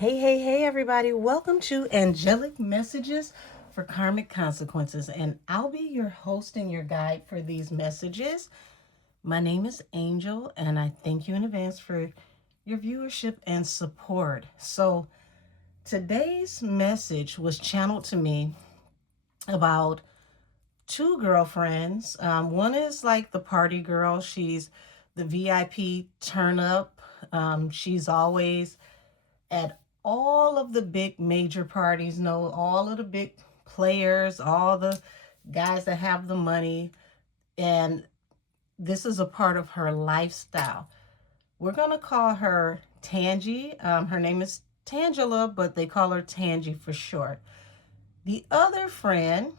Hey, everybody. Welcome to Angelic Messages for Karmic Consequences. And I'll be your host and your guide for these messages. My name is Angel, and I thank you in advance for your viewership and support. So, today's message was channeled to me about two girlfriends. One is like the party girl, she's the VIP turn up. She's always at all of the big major parties, know all of the big players, all the guys that have the money, and this is a part of her lifestyle. We're going to call her Tangie. Her name is Tangela, but they call her Tangie for short. The other friend,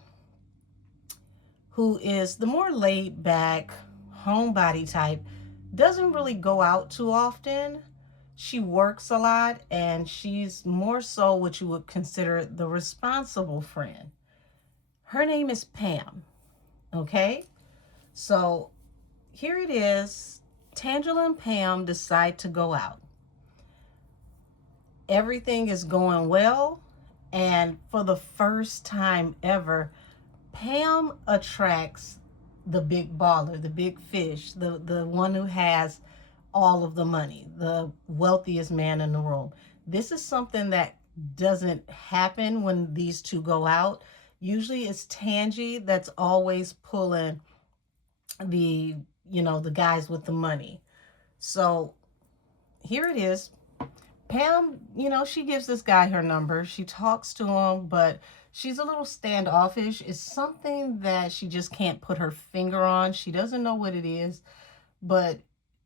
who is the more laid back, homebody type, doesn't really go out too often. She works a lot, and she's more so what you would consider the responsible friend. Her name is Pam. Okay? So here it is. Tangela and Pam decide to go out. Everything is going well, and for the first time ever, Pam attracts the big baller, the big fish, the one who has all of the money, the wealthiest man in the room. This is something that doesn't happen when these two go out. Usually it's Tangie that's always pulling the guys with the money. So here it is. Pam, she gives this guy her number. She talks to him, but she's a little standoffish. It's something that she just can't put her finger on. She doesn't know what it is, but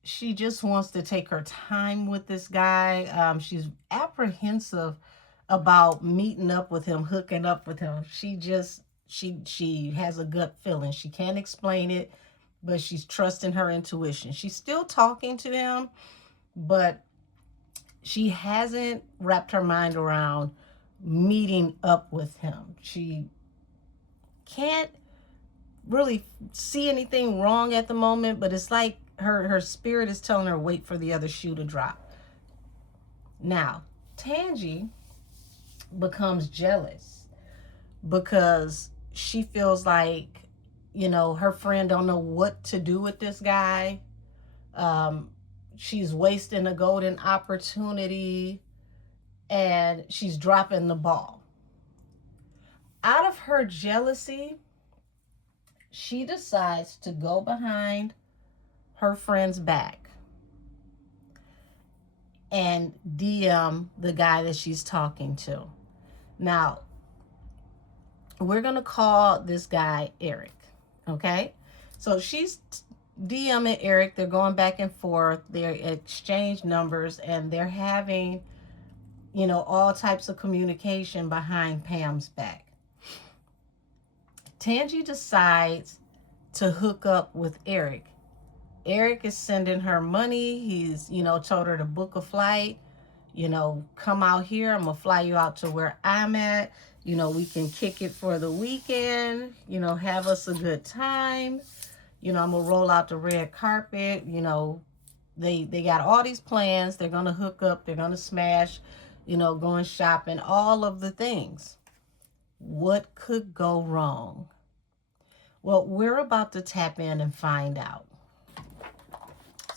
she just wants to take her time with this guy. She's apprehensive about meeting up with him, hooking up with him. She has a gut feeling. She can't explain it, but she's trusting her intuition. She's still talking to him, but she hasn't wrapped her mind around meeting up with him. She can't really see anything wrong at the moment, but it's like her spirit is telling her wait for the other shoe to drop. Now, Tangie becomes jealous because she feels like, her friend don't know what to do with this guy. She's wasting a golden opportunity, and she's dropping the ball. Out of her jealousy, she decides to go behind her friend's back and DM the guy that she's talking to. Now, we're going to call this guy Eric, okay? So she's DMing Eric. They're going back and forth. They're exchange numbers, and they're having, all types of communication behind Pam's back. Tangie decides to hook up with Eric. Eric is sending her money. He's, told her to book a flight. Come out here. I'm going to fly you out to where I'm at. We can kick it for the weekend. Have us a good time. I'm going to roll out the red carpet. They got all these plans. They're going to hook up. They're going to smash, going shopping, all of the things. What could go wrong? Well, we're about to tap in and find out.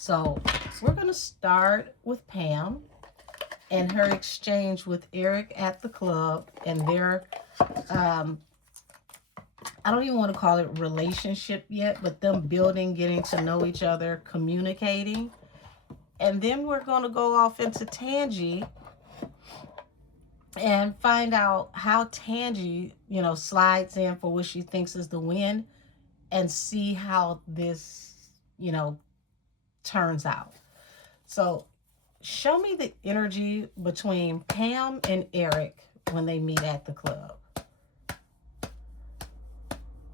So we're going to start with Pam and her exchange with Eric at the club, and their, I don't even want to call it relationship yet, but them building, getting to know each other, communicating. And then we're going to go off into Tangie and find out how Tangie, slides in for what she thinks is the win, and see how this, turns out. So show me the energy between Pam and Eric when they meet at the club.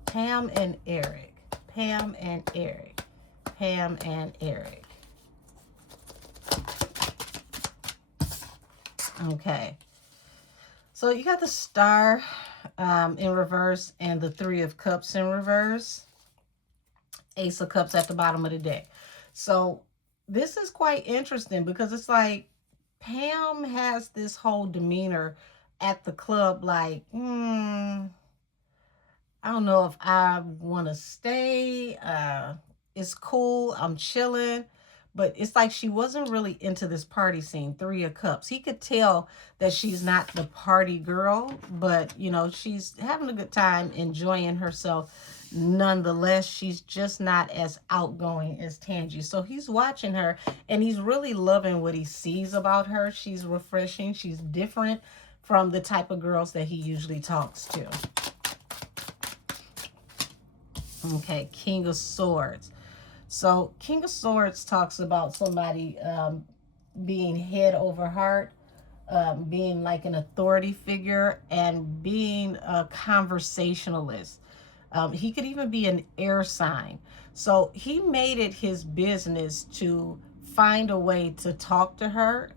Pam and Eric. Pam and Eric. Pam and Eric. Okay. So you got the Star in reverse and the Three of Cups in reverse. Ace of Cups at the bottom of the deck. So this is quite interesting because it's like Pam has this whole demeanor at the club like, I don't know if I want to stay. It's cool. I'm chilling. But it's like she wasn't really into this party scene, Three of Cups. He could tell that she's not the party girl, but, you know, she's having a good time, enjoying herself. Nonetheless, she's just not as outgoing as Tangi. So he's watching her, and he's really loving what he sees about her. She's refreshing. She's different from the type of girls that he usually talks to. Okay, King of Swords. So King of Swords talks about somebody being head over heart, being like an authority figure, and being a conversationalist. He could even be an air sign. So he made it his business to find a way to talk to her.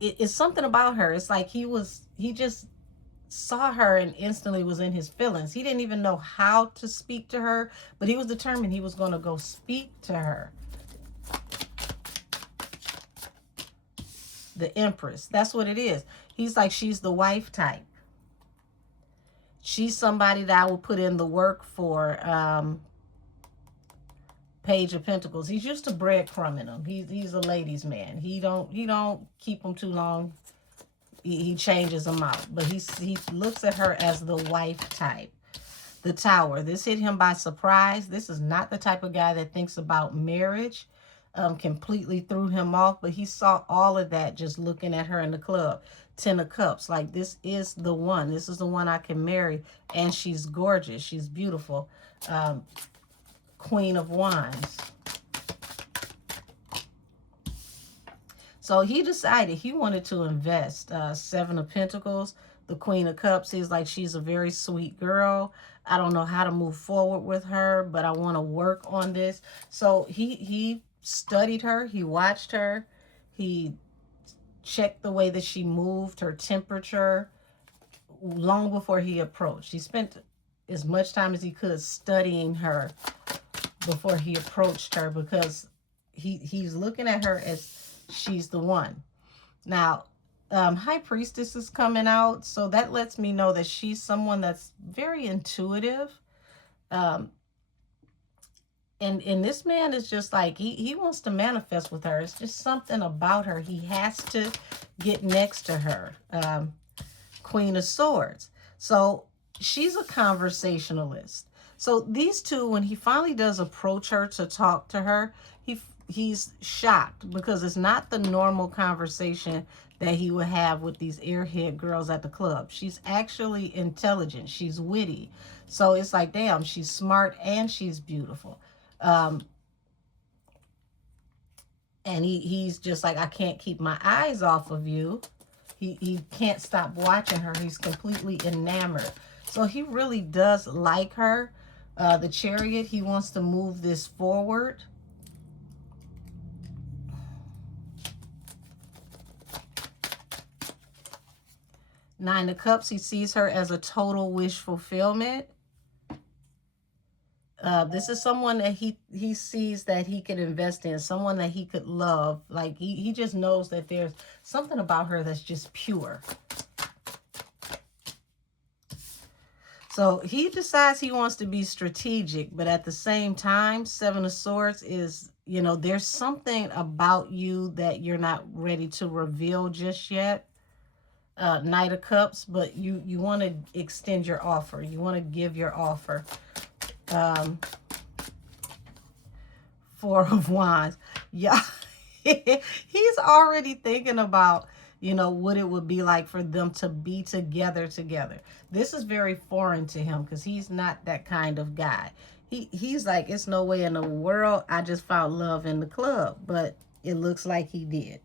It's something about her. It's like he just saw her and instantly was in his feelings. He didn't even know how to speak to her, but he was determined he was going to go speak to her. The Empress. That's what it is. He's like, she's the wife type. She's somebody that I will put in the work for. Page of Pentacles. He's used to breadcrumbing him. He's a ladies' man. He don't keep them too long. He changes them out, but he looks at her as the wife type. The Tower. This hit him by surprise. This is not the type of guy that thinks about marriage. Completely threw him off, but he saw all of that just looking at her in the club. Ten of Cups. Like, this is the one. This is the one I can marry, and she's gorgeous. She's beautiful. Queen of Wands. So he decided he wanted to invest. Seven of Pentacles, the Queen of Cups. He's like, she's a very sweet girl. I don't know how to move forward with her, but I want to work on this. So he studied her. He watched her. He checked the way that she moved, her temperature, long before he approached. He spent as much time as he could studying her before he approached her, because he's looking at her as she's the one. Now, High Priestess is coming out, so that lets me know that she's someone that's very intuitive. And this man is just like, he wants to manifest with her. It's just something about her. He has to get next to her. Queen of Swords. So she's a conversationalist. So these two, when he finally does approach her to talk to her, he's shocked, because it's not the normal conversation that he would have with these airhead girls at the club. She's actually intelligent. She's witty. So it's like, damn, she's smart and she's beautiful. And he's just like, I can't keep my eyes off of you. He can't stop watching her. He's completely enamored. So he really does like her. The Chariot, he wants to move this forward. Nine of Cups, he sees her as a total wish fulfillment. This is someone that he sees that he could invest in, someone that he could love. Like, he just knows that there's something about her that's just pure. So he decides he wants to be strategic, but at the same time, Seven of Swords is, you know, there's something about you that you're not ready to reveal just yet. Knight of Cups, but you want to extend your offer. You want to give your offer. Four of Wands. Yeah, he's already thinking about, you know, what it would be like for them to be together. This is very foreign to him, because he's not that kind of guy. He's like, it's no way in the world I just found love in the club, but it looks like he did.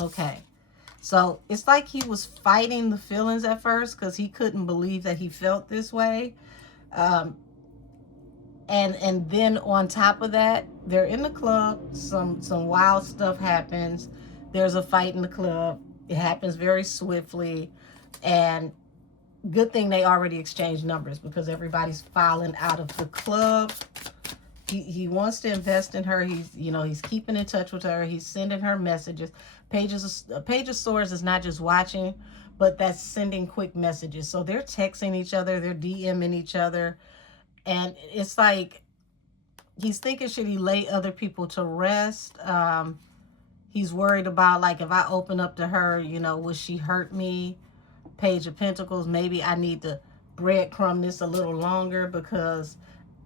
Okay, so it's like he was fighting the feelings at first, because he couldn't believe that he felt this way. And then on top of that, they're in the club. Some wild stuff happens. There's a fight in the club. It happens very swiftly, and Good thing they already exchanged numbers because everybody's filing out of the club. He wants to invest in her. He's keeping in touch with her. He's sending her messages. Page of Swords is not just watching, but that's sending quick messages. So they're texting each other, they're DMing each other, and it's like he's thinking, should he lay other people to rest? He's worried about, like, if I open up to her, will she hurt me? Page of Pentacles, maybe I need to breadcrumb this a little longer because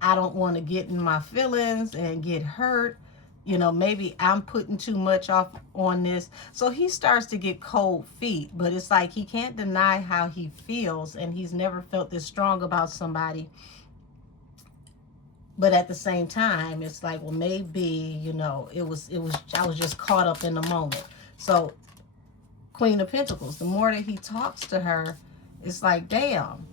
I don't want to get in my feelings and get hurt. Maybe I'm putting too much off on this. So he starts to get cold feet, but it's like he can't deny how he feels, and he's never felt this strong about somebody. But at the same time, it's like, well, maybe, I was just caught up in the moment. So Queen of Pentacles, the more that he talks to her, it's like, damn,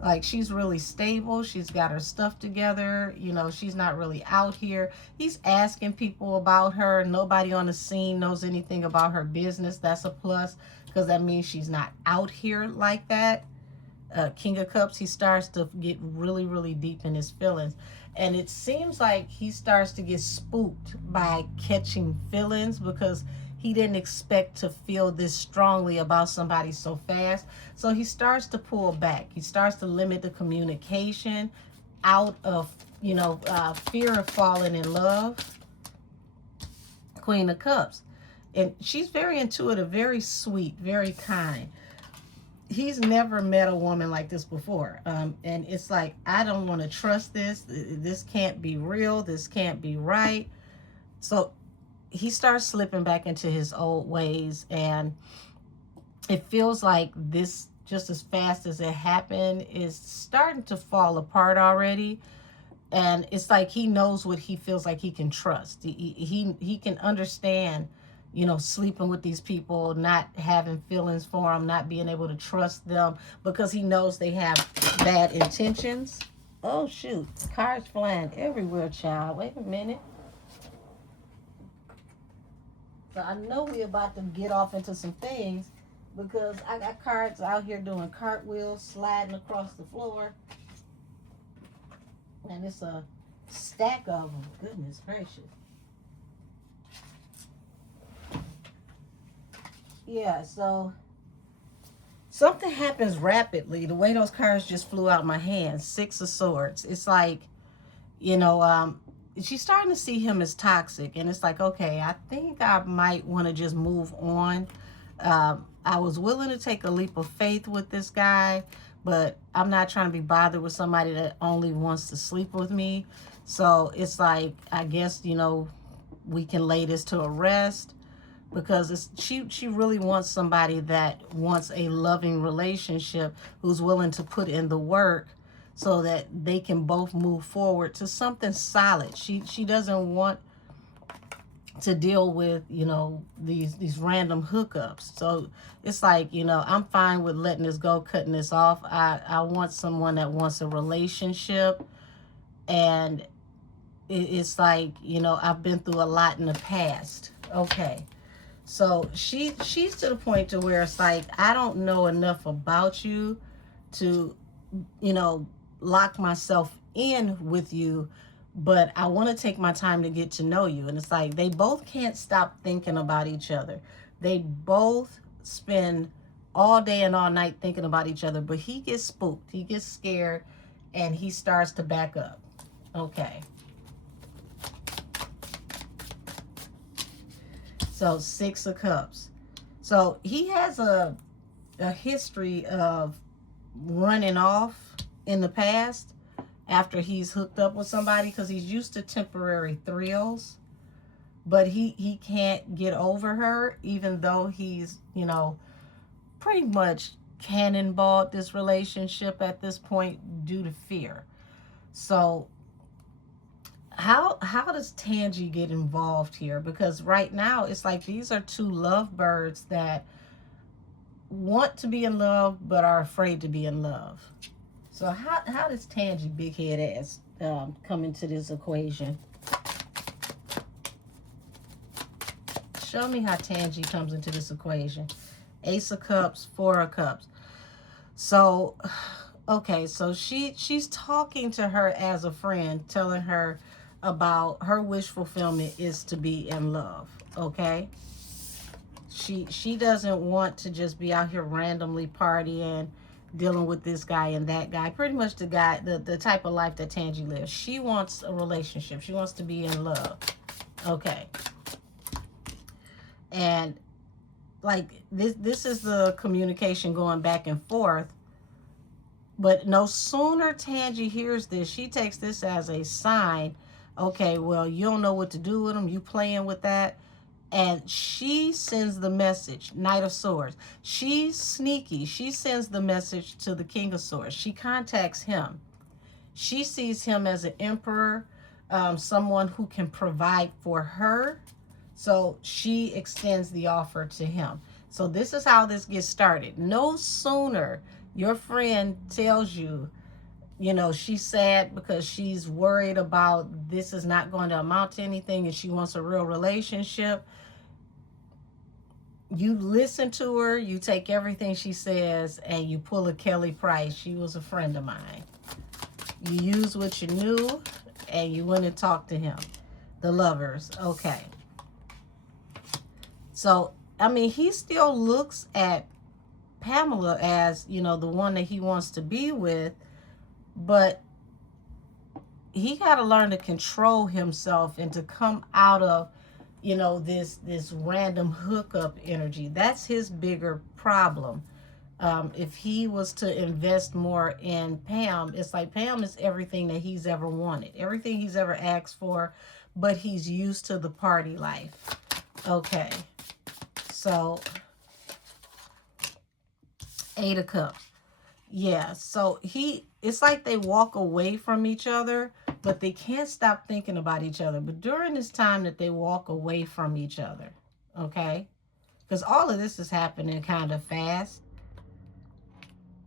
like, she's really stable. She's got her stuff together. She's not really out here. He's asking people about her. Nobody on the scene knows anything about her business. That's a plus, because that means she's not out here like that. King of Cups, he starts to get really, really deep in his feelings. And it seems like he starts to get spooked by catching feelings, because he didn't expect to feel this strongly about somebody so fast. So he starts to pull back. He starts to limit the communication out of, fear of falling in love. Queen of Cups. And she's very intuitive, very sweet, very kind. He's never met a woman like this before. And it's like, I don't want to trust this. This can't be real. This can't be right. So he starts slipping back into his old ways, and it feels like this, just as fast as it happened, is starting to fall apart already. And it's like he knows what he feels like he can trust. He can understand, sleeping with these people, not having feelings for them, not being able to trust them, because he knows they have bad intentions. Oh, shoot. Cards flying everywhere, child. Wait a minute. So I know we're about to get off into some things, because I got cards out here doing cartwheels, sliding across the floor. And it's a stack of them. Goodness gracious. Yeah, so something happens rapidly. The way those cards just flew out my hands. Six of Swords. It's like, she's starting to see him as toxic, and it's like, okay, I think I might want to just move on. I was willing to take a leap of faith with this guy, but I'm not trying to be bothered with somebody that only wants to sleep with me. So it's like, I guess, we can lay this to a rest, because she really wants somebody that wants a loving relationship, who's willing to put in the work, so that they can both move forward to something solid. She doesn't want to deal with, these random hookups. So it's like, I'm fine with letting this go, cutting this off. I want someone that wants a relationship. And it's like, I've been through a lot in the past. Okay. So she's to the point to where it's like, I don't know enough about you to, lock myself in with you, but I want to take my time to get to know you. And it's like, they both can't stop thinking about each other. They both spend all day and all night thinking about each other, but he gets spooked, he gets scared, and he starts to back up. Okay. So Six of Cups. So he has a history of running off in the past after he's hooked up with somebody, because he's used to temporary thrills, but he can't get over her, even though he's, pretty much cannonballed this relationship at this point due to fear. So how does Tangi get involved here? Because right now it's like these are two lovebirds that want to be in love but are afraid to be in love. So how does Tangi, big head ass, come into this equation? Show me how Tangi comes into this equation. Ace of Cups, Four of Cups. So, okay, so she's talking to her as a friend, telling her about her wish fulfillment is to be in love. Okay, she doesn't want to just be out here randomly partying, dealing with this guy and that guy. Pretty much the guy, the type of life that Tangi lives. She wants a relationship. She wants to be in love. Okay, and like this is the communication going back and forth. But no sooner Tangi hears this, she takes this as a sign. Okay, well, you don't know what to do with him. You playing with that. And she sends the message, Knight of Swords. She's sneaky. She sends the message to the King of Swords. She contacts him. She sees him as an emperor, someone who can provide for her. So she extends the offer to him. So this is how this gets started. No sooner your friend tells you, you know, she's sad because she's worried about this is not going to amount to anything and she wants a real relationship. You listen to her, you take everything she says, and you pull a Kelly Price. She was a friend of mine. You use what you knew, and you went and talked to him. The lovers. Okay. So, I mean, he still looks at Pamela as, you know, the one that he wants to be with, but he got to learn to control himself and to come out of, you know, this random hookup energy. That's his bigger problem. If he was to invest more in Pam, it's like Pam is everything that he's ever wanted, everything he's ever asked for, but he's used to the party life. Okay, so Eight of Cups. Yeah, so it's like they walk away from each other, but they can't stop thinking about each other. But during this time that they walk away from each other, okay, because all of this is happening kind of fast.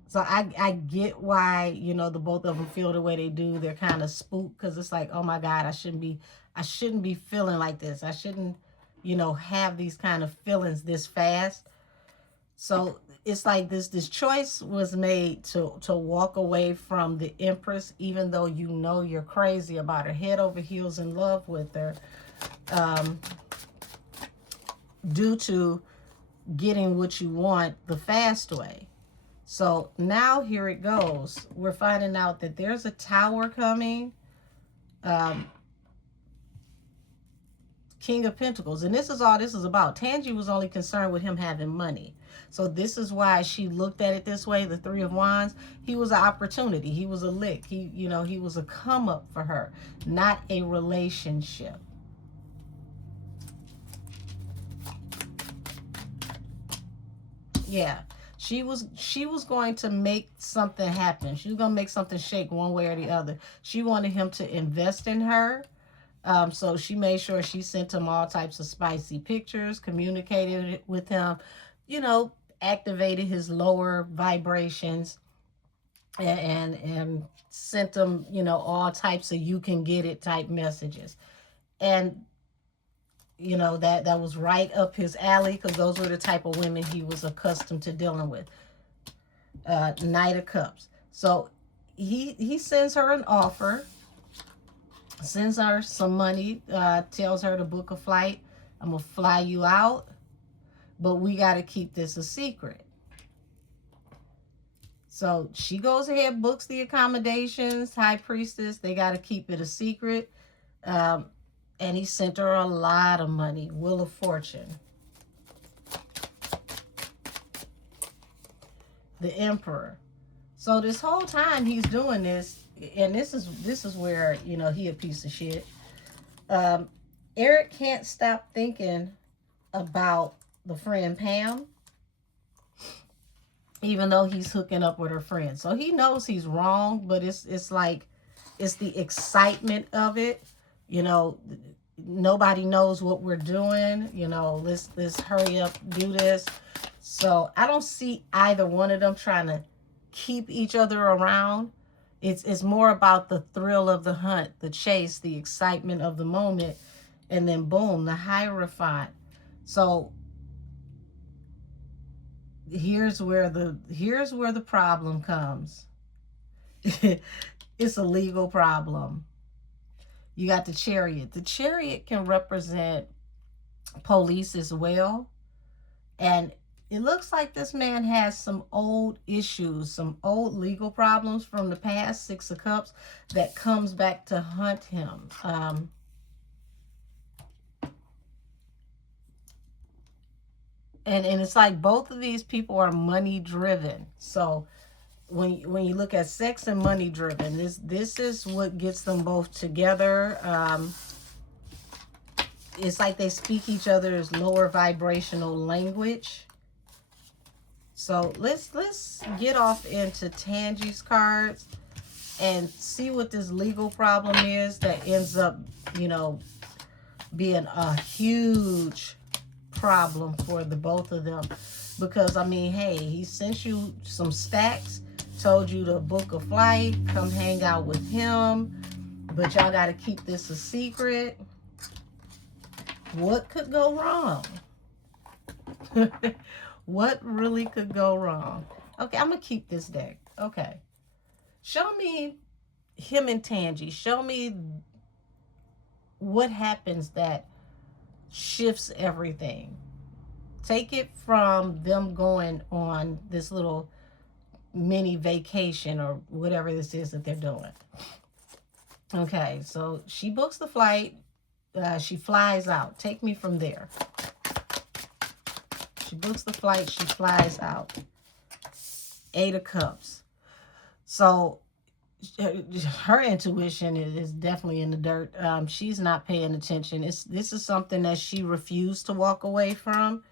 So I get why, you know, the both of them feel the way they do. They're kind of spooked because it's like, oh my God, I shouldn't be feeling like this. I shouldn't, you know, have these kind of feelings this fast. So it's like this choice was made to walk away from the Empress, even though you know you're crazy about her, head over heels in love with her, due to getting what you want the fast way. So now here it goes. We're finding out that there's a tower coming. King of Pentacles. And this is all this is about. Tangi was only concerned with him having money. So this is why she looked at it this way. The Three of Wands. He was an opportunity. He was a lick. He, you know, he was a come up for her, not a relationship. Yeah. She was going to make something happen. She was going to make something shake one way or the other. She wanted him to invest in her. So she made sure she sent him all types of spicy pictures, communicated with him, you know, activated his lower vibrations, and sent him, you know, all types of you can get it type messages. And you know, that was right up his alley because those were the type of women he was accustomed to dealing with. Knight of Cups. So he sends her an offer, sends her some money, tells her to book a flight. I'm gonna fly you out, but we got to keep this a secret. So she goes ahead, books the accommodations. High Priestess, they got to keep it a secret. And he sent her a lot of money. Wheel of Fortune. The Emperor. So this whole time he's doing this, and this is where, you know, he a piece of shit. Eric can't stop thinking about the friend Pam, even though he's hooking up with her friend. So he knows he's wrong, but it's like, it's the excitement of it. You know, nobody knows what we're doing. You know, let's hurry up, do this. So I don't see either one of them trying to keep each other around. It's more about the thrill of the hunt, the chase, the excitement of the moment, and then boom, the Hierophant. So here's where the problem comes. It's a legal problem. You got the Chariot. The Chariot can represent police as well. And it looks like this man has some old issues, some old legal problems from the past, Six of Cups, that comes back to haunt him. And it's like both of these people are money driven. So when you look at sex and money driven, this is what gets them both together. It's like they speak each other's lower vibrational language. So let's get off into Tangi's cards and see what this legal problem is that ends up, being a huge problem for the both of them. Because, I mean, hey, he sent you some stacks, told you to book a flight, come hang out with him, but y'all got to keep this a secret. What could go wrong? What really could go wrong? Okay, I'm going to keep this deck. Okay. Show me him and Tangi. Show me what happens that shifts everything. Take it from them going on this little mini vacation or whatever this is that they're doing. Okay, so she books the flight. She flies out. Take me from there. She books the flight. She flies out. 8 of Cups. So her intuition is definitely in the dirt. She's not paying attention. This is something that she refused to walk away from.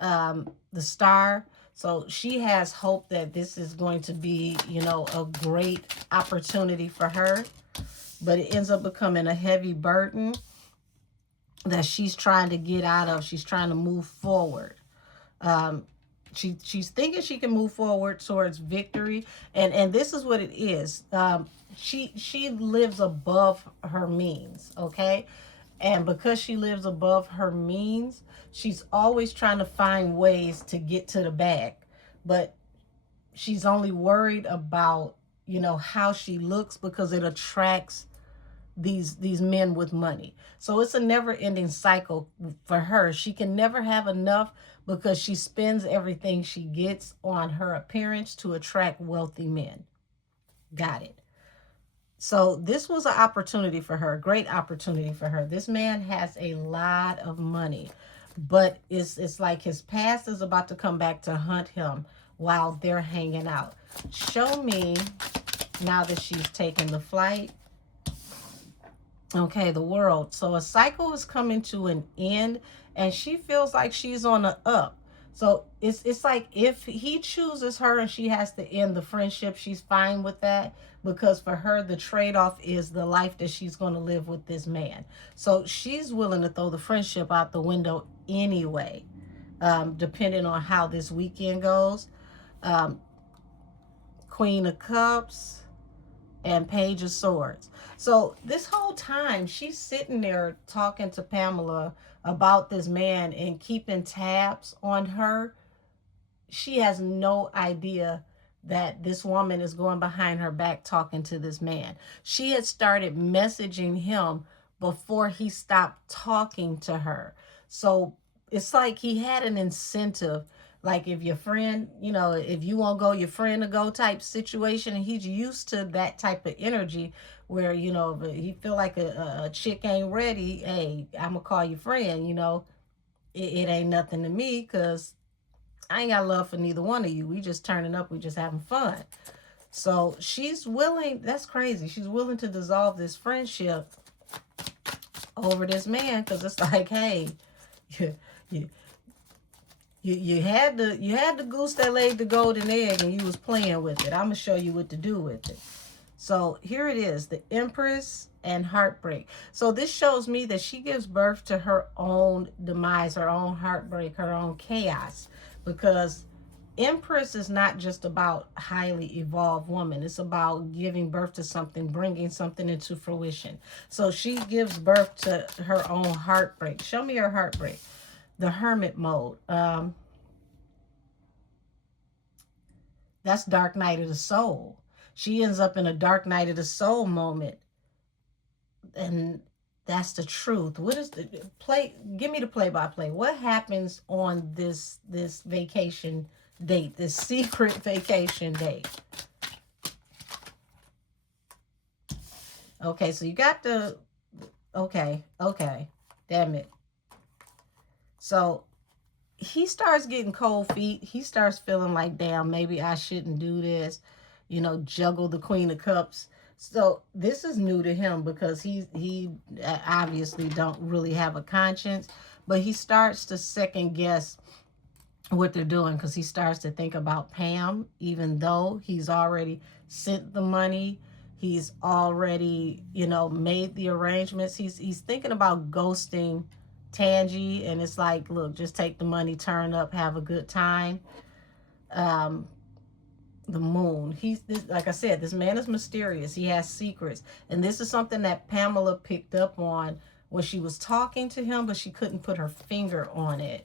The Star. So she has hope that this is going to be, a great opportunity for her. But it ends up becoming a heavy burden that she's trying to get out of. She's trying to move forward. She's thinking she can move forward towards victory, and this is what it is. She lives above her means, okay? And because she lives above her means, she's always trying to find ways to get to the bag. But she's only worried about, how she looks, because it attracts these men with money. So it's a never-ending cycle for her. She can never have enough because she spends everything she gets on her appearance to attract wealthy men. Got it. So this was an opportunity for her, a great opportunity for her. This man has a lot of money, but it's like his past is about to come back to hunt him while they're hanging out. Show me, now that she's taken the flight, okay, the World. So a cycle is coming to an end, and she feels like she's on the up. So it's like if he chooses her and she has to end the friendship, she's fine with that, because for her, the trade-off is the life that she's going to live with this man. So she's willing to throw the friendship out the window anyway, depending on how this weekend goes. Queen of Cups and Page of Swords. So this whole time, she's sitting there talking to Pamela about this man and keeping tabs on her. She has no idea that this woman is going behind her back talking to this man. She had started messaging him before he stopped talking to her. So it's like he had an incentive. Like if your friend, if you won't go, your friend will go type situation. And he's used to that type of energy where, if he feel like a chick ain't ready, hey, I'm going to call your friend, it ain't nothing to me, because I ain't got love for neither one of you. We just turning up. We just having fun. So she's willing. That's crazy. She's willing to dissolve this friendship over this man, because it's like, hey, you had the goose that laid the golden egg, and you was playing with it. I'm gonna show you what to do with it. So here it is, the Empress and Heartbreak. So this shows me that she gives birth to her own demise, her own heartbreak, her own chaos, because Empress is not just about highly evolved woman. It's about giving birth to something, bringing something into fruition. So she gives birth to her own heartbreak. Show me her heartbreak. The Hermit mode. That's dark night of the soul. She ends up in a dark night of the soul moment, and that's the truth. What is the play? Give me the play by play. What happens on this vacation date, this secret vacation date? Okay, so you got the okay, damn it. So he starts getting cold feet. He starts feeling like, damn, maybe I shouldn't do this, juggle the Queen of Cups. So this is new to him because he obviously don't really have a conscience, but he starts to second guess what they're doing because he starts to think about Pam, even though he's already sent the money. He's already, made the arrangements. He's thinking about ghosting Tangi, and it's like, look, just take the money, turn up, have a good time. The moon. Like I said, this man is mysterious. He has secrets, and this is something that Pamela picked up on when she was talking to him, but she couldn't put her finger on it.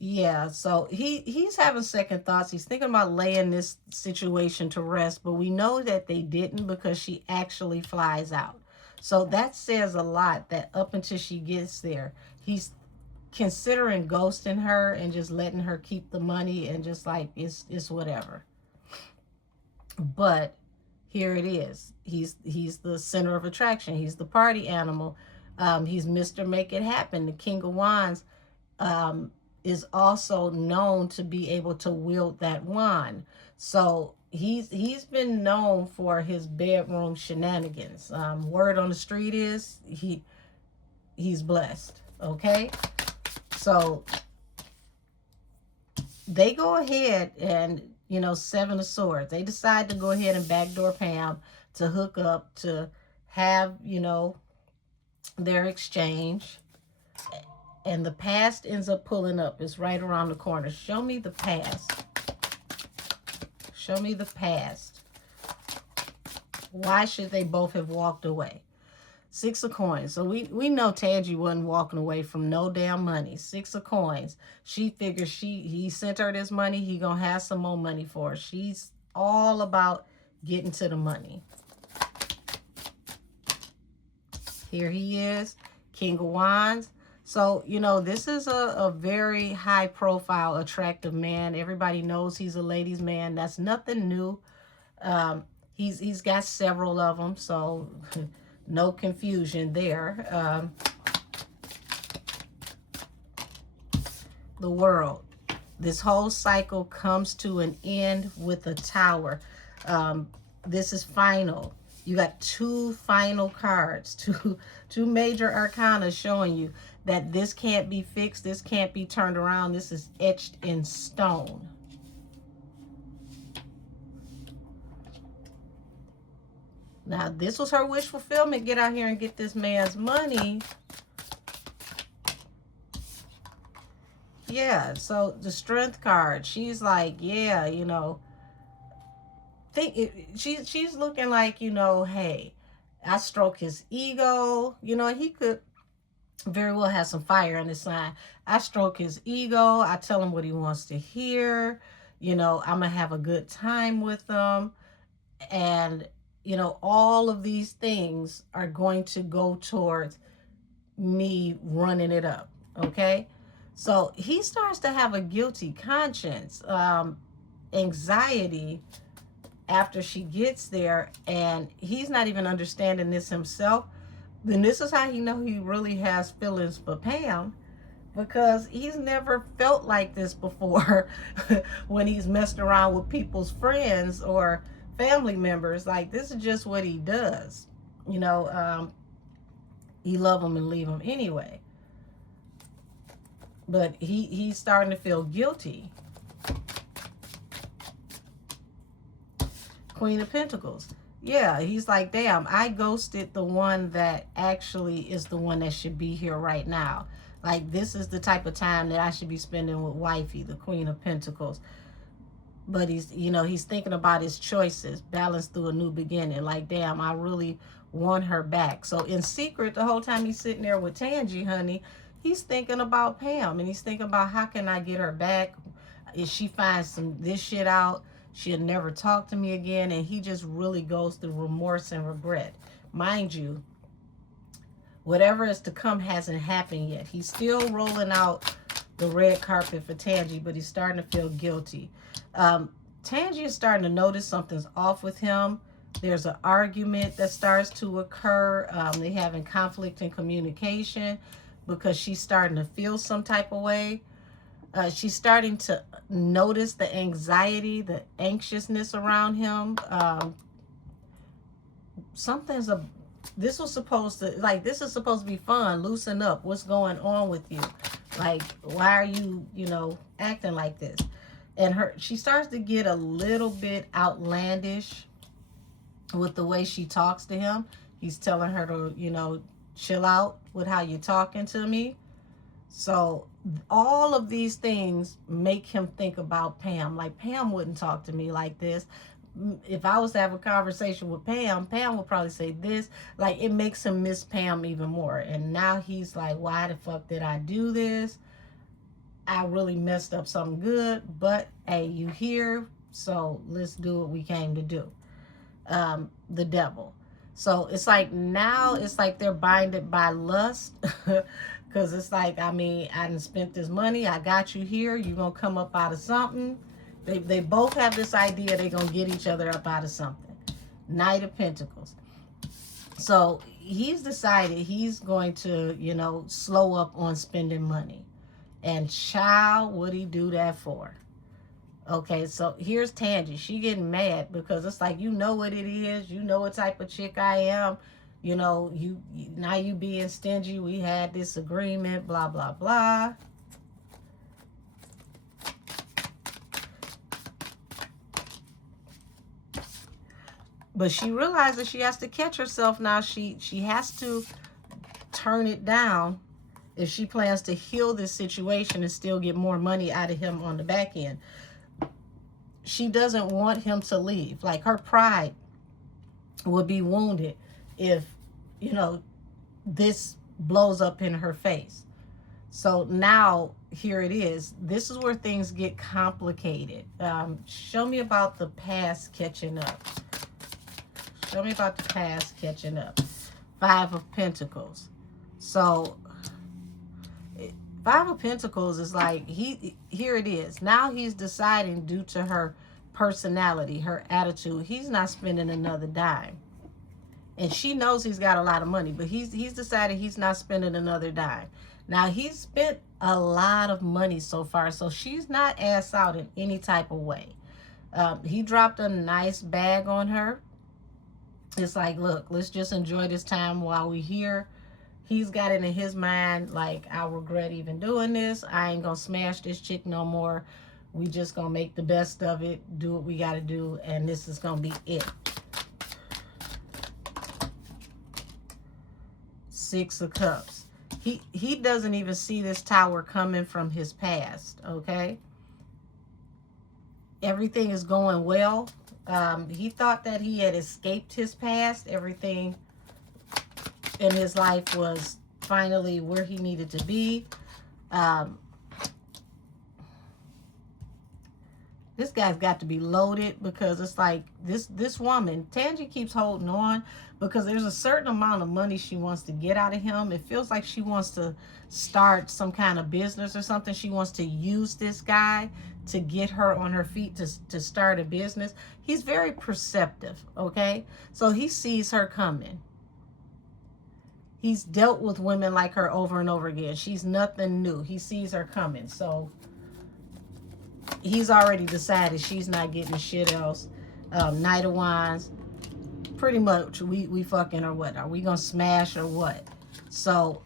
Yeah, so he's having second thoughts. He's thinking about laying this situation to rest, but we know that they didn't because she actually flies out. So that says a lot, that up until she gets there, he's considering ghosting her and just letting her keep the money and just like it's whatever. But here it is. He's the center of attraction. He's the party animal. He's Mr. Make It Happen. The King of Wands is also known to be able to wield that wand. So he's been known for his bedroom shenanigans. Word on the street is he's blessed. Okay, so they go ahead and Seven of Swords. They decide to go ahead and backdoor Pam to hook up, to have their exchange. And the past ends up pulling up. It's right around the corner. Show me the past. Show me the past. Why should they both have walked away? Six of Coins. So we know Tangi wasn't walking away from no damn money. Six of Coins. She figures he sent her this money. He gonna have some more money for her. She's all about getting to the money. Here he is, King of Wands. So, this is a very high profile, attractive man. Everybody knows he's a ladies' man. That's nothing new. He's got several of them, so no confusion there. The World. This whole cycle comes to an end with a Tower. This is final. You got two final cards, two major arcana showing you that this can't be fixed, this can't be turned around, this is etched in stone. Now, this was her wish fulfillment. Get out here and get this man's money. Yeah, so the Strength card, she's like, yeah, she's looking like, hey, I stroke his ego. He could very well have some fire on his sign. I stroke his ego. I tell him what he wants to hear. I'm going to have a good time with him. And, all of these things are going to go towards me running it up. Okay? So he starts to have a guilty conscience, anxiety after she gets there, and he's not even understanding this himself. Then this is how he really has feelings for Pam, because he's never felt like this before when he's messed around with people's friends or family members. Like, this is just what he does. He love them and leave them anyway. But he's starting to feel guilty. Queen of Pentacles. Yeah, he's like, damn, I ghosted the one that actually is the one that should be here right now. Like, this is the type of time that I should be spending with wifey, the Queen of Pentacles. But he's thinking about his choices, balanced through a new beginning. Like, damn, I really want her back. So in secret, the whole time he's sitting there with Tangi, honey, He's thinking about Pam, and he's thinking about, how can I get her back? If she finds this shit out, she'll never talk to me again. And he just really goes through remorse and regret. Mind you, whatever is to come hasn't happened yet. He's still rolling out the red carpet for Tangi, but he's starting to feel guilty. Tangi is starting to notice something's off with him. There's an argument that starts to occur. They're having conflict in communication because she's starting to feel some type of way. She's starting to notice the anxiety, the anxiousness around him. Something's a this was supposed to, like, this is supposed to be fun. Loosen up. What's going on with you? Like, why are you, acting like this? And she starts to get a little bit outlandish with the way she talks to him. He's telling her to, chill out with how you're talking to me. So all of these things make him think about Pam. Like, Pam wouldn't talk to me like this. If I was to have a conversation with Pam, Pam would probably say this. Like, it makes him miss Pam even more. And now he's like, why the fuck did I do this? I really messed up something good. But, hey, you here, so let's do what we came to do. The devil. So it's like, now it's like they're binded by lust. Because it's like, I done spent this money. I got you here. You're going to come up out of something. They both have this idea they're going to get each other up out of something. Knight of Pentacles. So he's decided he's going to, slow up on spending money. And child, would he do that for? Okay, so here's Tangi. She getting mad because it's like, you know what it is. You know what type of chick I am. Now you being stingy. We had this agreement, blah, blah, blah. But she realizes she has to catch herself now. She has to turn it down if she plans to heal this situation and still get more money out of him on the back end. She doesn't want him to leave. Like, her pride would be wounded if, this blows up in her face. So now, here it is. This is where things get complicated. Show me about the past catching up. Show me about the past catching up. Five of Pentacles. So, Five of Pentacles is like, here it is. Now he's deciding, due to her personality, her attitude, he's not spending another dime. And she knows he's got a lot of money, but he's decided he's not spending another dime. Now, he's spent a lot of money so far, so she's not ass out in any type of way. He dropped a nice bag on her. It's like, look, let's just enjoy this time while we're here. He's got it in his mind, like, I regret even doing this. I ain't going to smash this chick no more. We just going to make the best of it, do what we got to do, and this is going to be it. Six of Cups. He doesn't even see this tower coming from his past, okay? Everything is going well. He thought that he had escaped his past. Everything in his life was finally where he needed to be. This guy's got to be loaded, because it's like this woman, Tangi, keeps holding on because there's a certain amount of money she wants to get out of him. It feels like she wants to start some kind of business or something. She wants to use this guy to get her on her feet to start a business. He's very perceptive, okay? So he sees her coming. He's dealt with women like her over and over again. She's nothing new. He sees her coming. So he's already decided she's not getting shit else. Knight of Wands. Pretty much, we fucking or what? Are we going to smash or what? So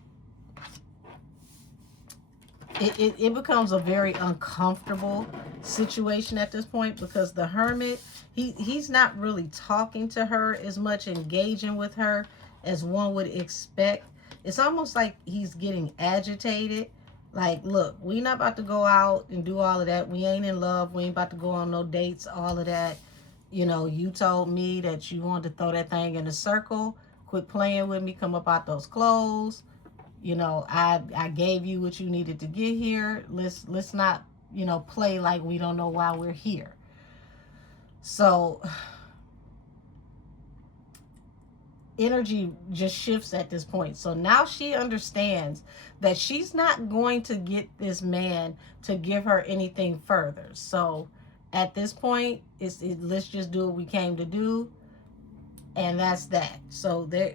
it becomes a very uncomfortable situation at this point, because the Hermit, he's not really talking to her as much, engaging with her as one would expect. It's almost like he's getting agitated. Like, look, we not about to go out and do all of that. We ain't in love. We ain't about to go on no dates, all of that. You told me that you wanted to throw that thing in a circle. Quit playing with me. Come up out those clothes. You know, I gave you what you needed to get here. Let's not, you know, play like we don't know why we're here. So energy just shifts at this point. So now she understands that she's not going to get this man to give her anything further. So at this point, let's just do what we came to do, and that's that. So there,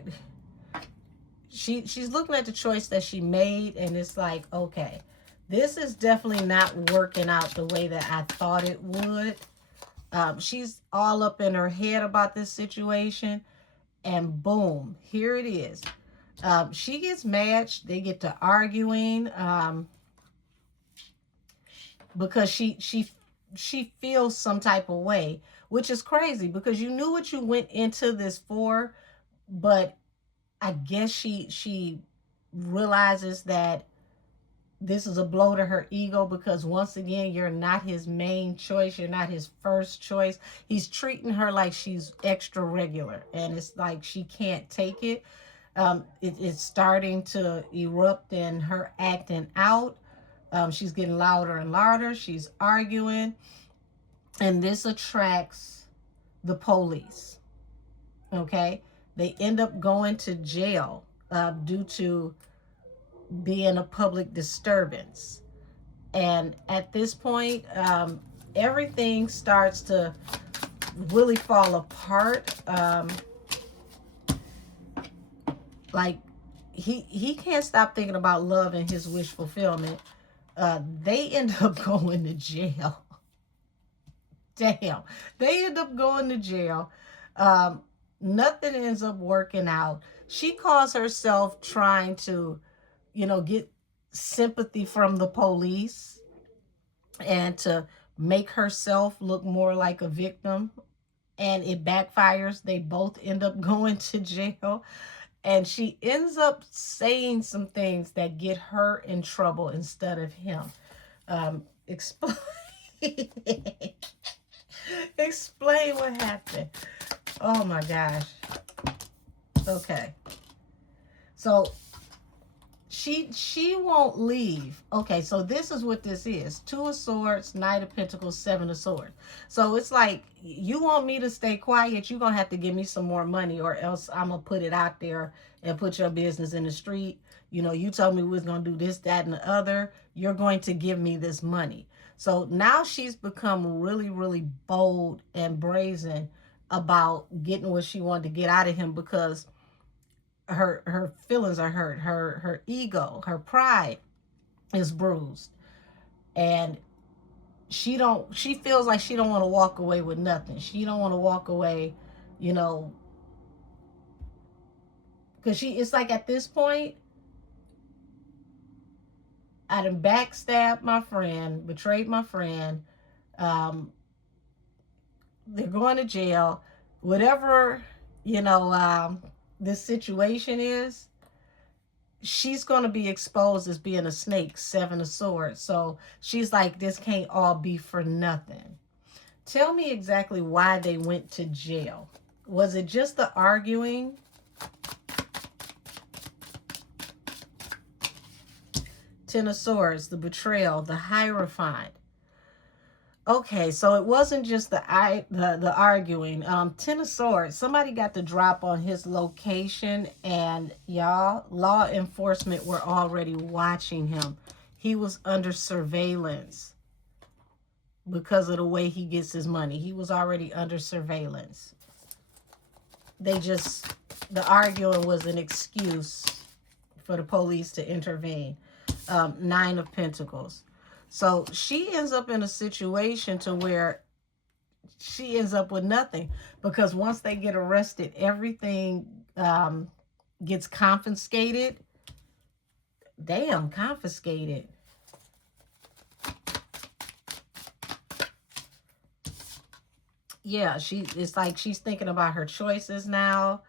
she's looking at the choice that she made, and it's like, okay, this is definitely not working out the way that I thought it would. She's all up in her head about this situation, and boom, here it is. She gets mad. They get to arguing because she feels some type of way, which is crazy because you knew what you went into this for, but I guess she realizes that this is a blow to her ego because once again, you're not his main choice. You're not his first choice. He's treating her like she's extra regular, and it's like she can't take it. It's starting to erupt in her acting out. She's getting louder and louder. She's arguing, and this attracts the police. Okay, they end up going to jail due to being a public disturbance. And at this point, everything starts to really fall apart. Like he can't stop thinking about love and his wish fulfillment. They end up going to jail. Damn, they end up going to jail. Nothing ends up working out. She calls herself trying to, you know, get sympathy from the police and to make herself look more like a victim, and it backfires. They both end up going to jail, and she ends up saying some things that get her in trouble instead of him. Explain explain what happened. Oh my gosh. Okay, so she won't leave. Okay, so this is what this is: Two of Swords, Knight of Pentacles, Seven of Swords. So it's like, you want me to stay quiet, you're gonna have to give me some more money, or else I'm gonna put it out there and put your business in the street. You know, you told me we was gonna do this, that, and the other. You're going to give me this money. So now she's become really, really bold and brazen about getting what she wanted to get out of him, because her feelings are hurt, her ego, her pride is bruised, and she feels like she don't want to walk away with nothing. She don't want to walk away, you know, because it's like, at this point, I done backstabbed my friend, betrayed my friend. They're going to jail. Whatever, you know, this situation is, she's going to be exposed as being a snake, Seven of Swords. So she's like, this can't all be for nothing. Tell me exactly why they went to jail. Was it just the arguing? Ten of Swords, the betrayal, the Hierophant. Okay, so it wasn't just the arguing. Ten of Swords, somebody got the drop on his location, and y'all, law enforcement were already watching him. He was under surveillance because of the way he gets his money. He was already under surveillance. The arguing was an excuse for the police to intervene. Nine of Pentacles. So she ends up in a situation to where she ends up with nothing, because once they get arrested, everything gets confiscated. Damn, confiscated. Yeah, it's like she's thinking about her choices now.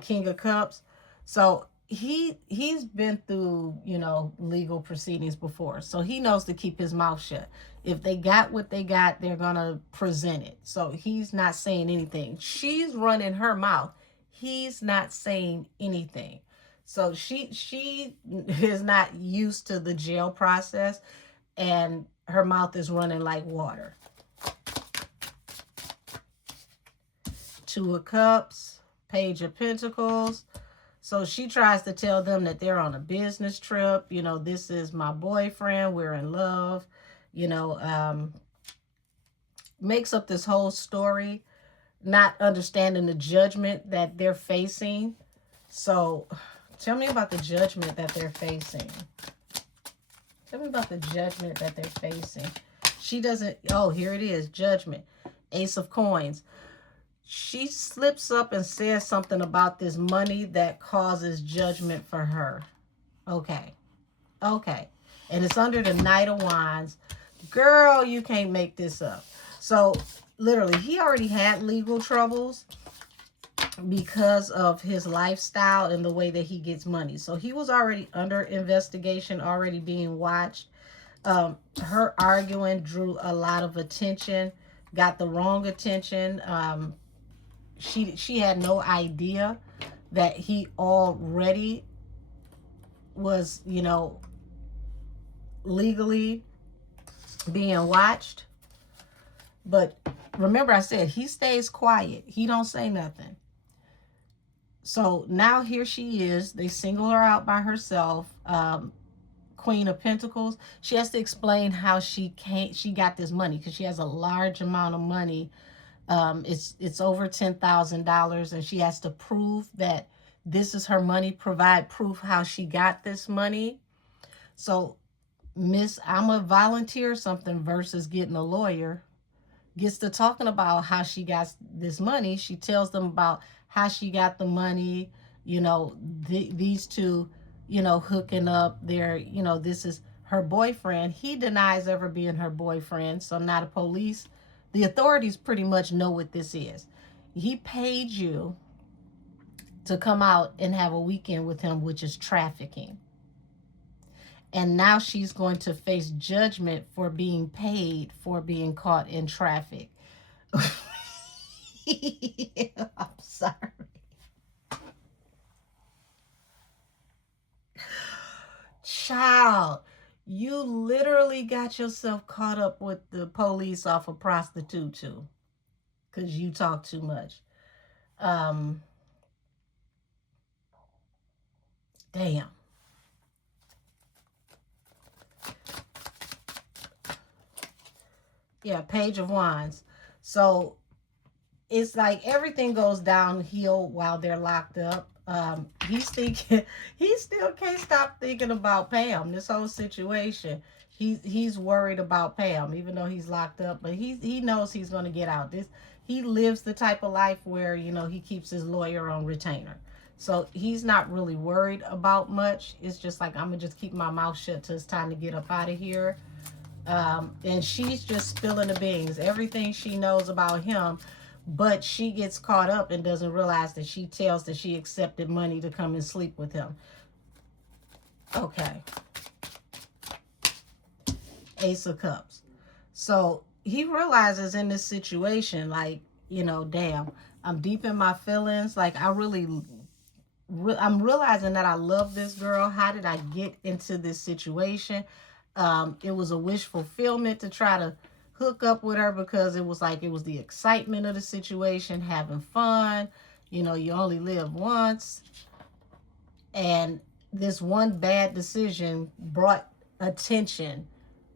King of Cups. So he's been through, you know, legal proceedings before, so he knows to keep his mouth shut. If they got what they got, they're gonna present it. So he's not saying anything. She's running her mouth. He's not saying anything. So she is not used to the jail process, and her mouth is running like water. Two of Cups, Page of Pentacles. So she tries to tell them that they're on a business trip. You know, this is my boyfriend. We're in love. You know, makes up this whole story, not understanding the judgment that they're facing. So tell me about the judgment that they're facing. Tell me about the judgment that they're facing. She doesn't, oh, here it is, judgment. Ace of Coins. She slips up and says something about this money that causes judgment for her. Okay. Okay. And it's under the Knight of Wands. Girl, you can't make this up. So, literally, he already had legal troubles because of his lifestyle and the way that he gets money. So, he was already under investigation, already being watched. Her arguing drew a lot of attention, got the wrong attention. She had no idea that he already was, you know, legally being watched. But remember, I said he stays quiet. He don't say nothing. So now here she is. They single her out by herself. Queen of Pentacles. She has to explain how she got this money, because she has a large amount of money. It's over $10,000, and she has to prove that this is her money, provide proof how she got this money. So Miss I'm a volunteer something versus getting a lawyer gets to talking about how she got this money. She tells them about how she got the money, you know, these two, you know, hooking up. They're, you know, this is her boyfriend. He denies ever being her boyfriend. So now the police, the authorities pretty much know what this is. He paid you to come out and have a weekend with him, which is trafficking. And now she's going to face judgment for being paid for being caught in traffic. I'm sorry. Child, you literally got yourself caught up with the police off a prostitute too, because you talk too much. Damn. Yeah, Page of Wands. So it's like everything goes downhill while they're locked up. He's thinking, he still can't stop thinking about Pam, this whole situation. He's worried about Pam, even though he's locked up, but he knows he's going to get out. He lives the type of life where, you know, he keeps his lawyer on retainer. So he's not really worried about much. It's just like, I'm going to just keep my mouth shut till it's time to get up out of here. And she's just spilling the beans, everything she knows about him, but she gets caught up and doesn't realize that she tells that she accepted money to come and sleep with him. Okay. Ace of Cups. So he realizes in this situation, like, you know, damn, I'm deep in my feelings. Like, I'm realizing that I love this girl. How did I get into this situation? It was a wish fulfillment to try to hook up with her, because it was like, it was the excitement of the situation, having fun. You know, you only live once. And this one bad decision brought attention,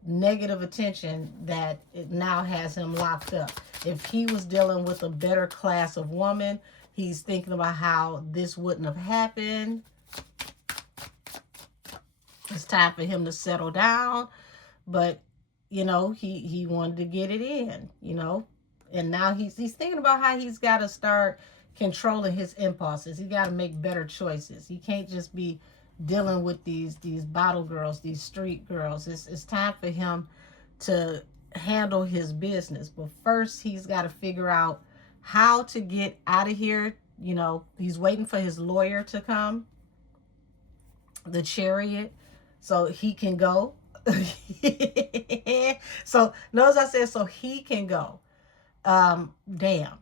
negative attention, that it now has him locked up. If he was dealing with a better class of woman, he's thinking about how this wouldn't have happened. It's time for him to settle down. But, you know, he wanted to get it in, you know. And now he's thinking about how he's got to start controlling his impulses. He got to make better choices. He can't just be dealing with these bottle girls, these street girls. It's time for him to handle his business. But first, he's got to figure out how to get out of here. You know, he's waiting for his lawyer to come, the Chariot, so he can go. So notice I said so he can go. Damn.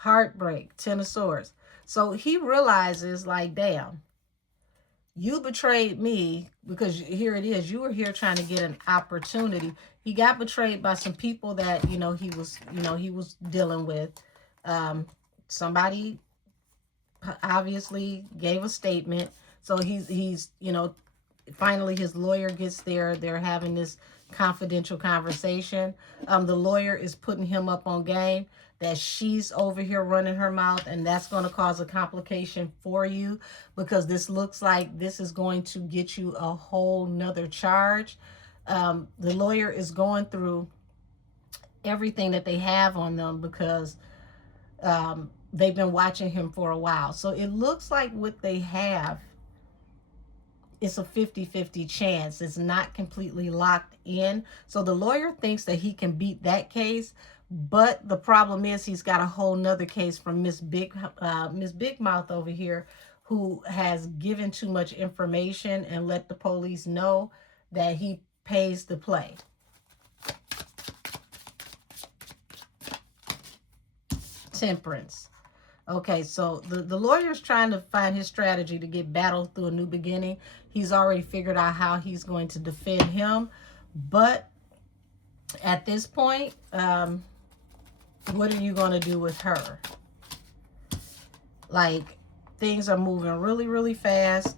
heartbreak, Ten of Swords. So he realizes, like, damn, you betrayed me, because here it is. You were here trying to get an opportunity. He got betrayed by some people that, he was dealing with. Somebody obviously gave a statement. So he's finally his lawyer gets there. They're having this confidential conversation. The lawyer is putting him up on game that she's over here running her mouth, and that's going to cause a complication for you, because this looks like this is going to get you a whole nother charge. The lawyer is going through everything that they have on them, because they've been watching him for a while. So it looks like what they have, it's a 50-50 chance. It's not completely locked in. So the lawyer thinks that he can beat that case, but the problem is he's got a whole nother case from Miss Big Mouth over here, who has given too much information and let the police know that he pays to play. Temperance. Okay, so the lawyer's trying to find his strategy to get battled through a new beginning. He's already figured out how he's going to defend him. But at this point, what are you going to do with her? Like, things are moving really, really fast.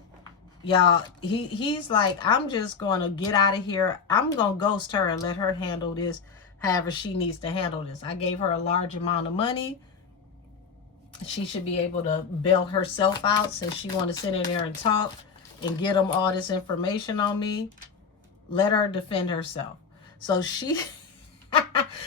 Y'all, he's like, I'm just going to get out of here. I'm going to ghost her and let her handle this however she needs to handle this. I gave her a large amount of money. She should be able to bail herself out, since she want to sit in there and talk and get them all this information on me. Let her defend herself. So she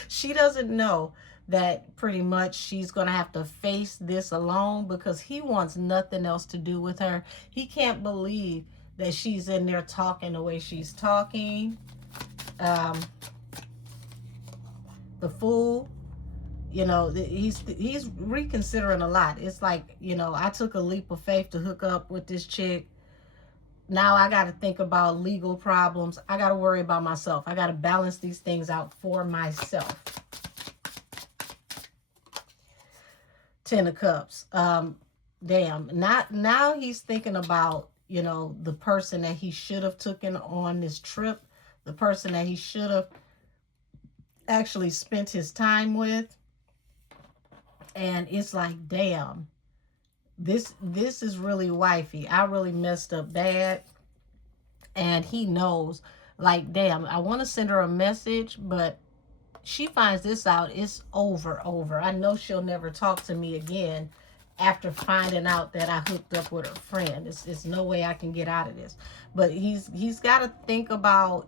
she doesn't know that pretty much she's going to have to face this alone, because he wants nothing else to do with her. He can't believe that she's in there talking the way she's talking. The Fool. He's reconsidering a lot. It's like, I took a leap of faith to hook up with this chick. Now I got to think about legal problems. I got to worry about myself. I got to balance these things out for myself. Ten of Cups. Damn. Now he's thinking about, the person that he should have taken on this trip, the person that he should have actually spent his time with. And it's like, damn, this is really wifey. I really messed up bad. And he knows, like, damn, I want to send her a message, but she finds this out, it's over. I know she'll never talk to me again after finding out that I hooked up with her friend. It's no way I can get out of this. But he's got to think about,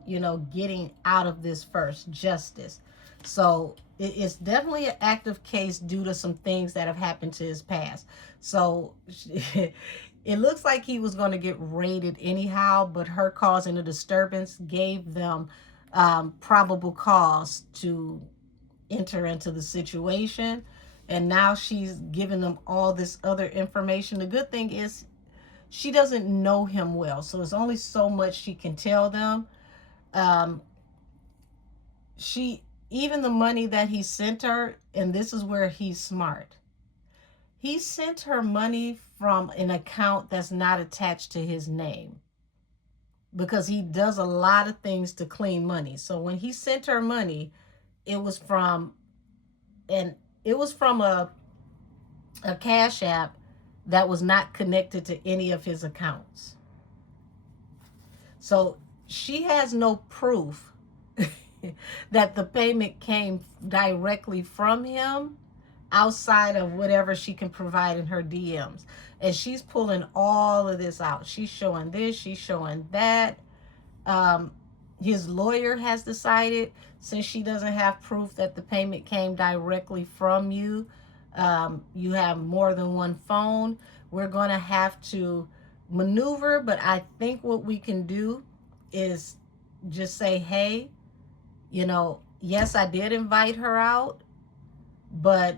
getting out of this first. Justice. So it's definitely an active case due to some things that have happened to his past. So it looks like he was going to get raided anyhow, but her causing a disturbance gave them probable cause to enter into the situation. And now she's giving them all this other information. The good thing is she doesn't know him well, so there's only so much she can tell them. Even the money that he sent her, and this is where he's smart. He sent her money from an account that's not attached to his name, because he does a lot of things to clean money. So when he sent her money, it was from a Cash App that was not connected to any of his accounts. So she has no proof that the payment came directly from him, outside of whatever she can provide in her DMs. And she's pulling all of this out. She's showing this, she's showing that. His lawyer has decided, since she doesn't have proof that the payment came directly from you, you have more than one phone, we're going to have to maneuver. But I think what we can do is just say, hey, yes, I did invite her out, but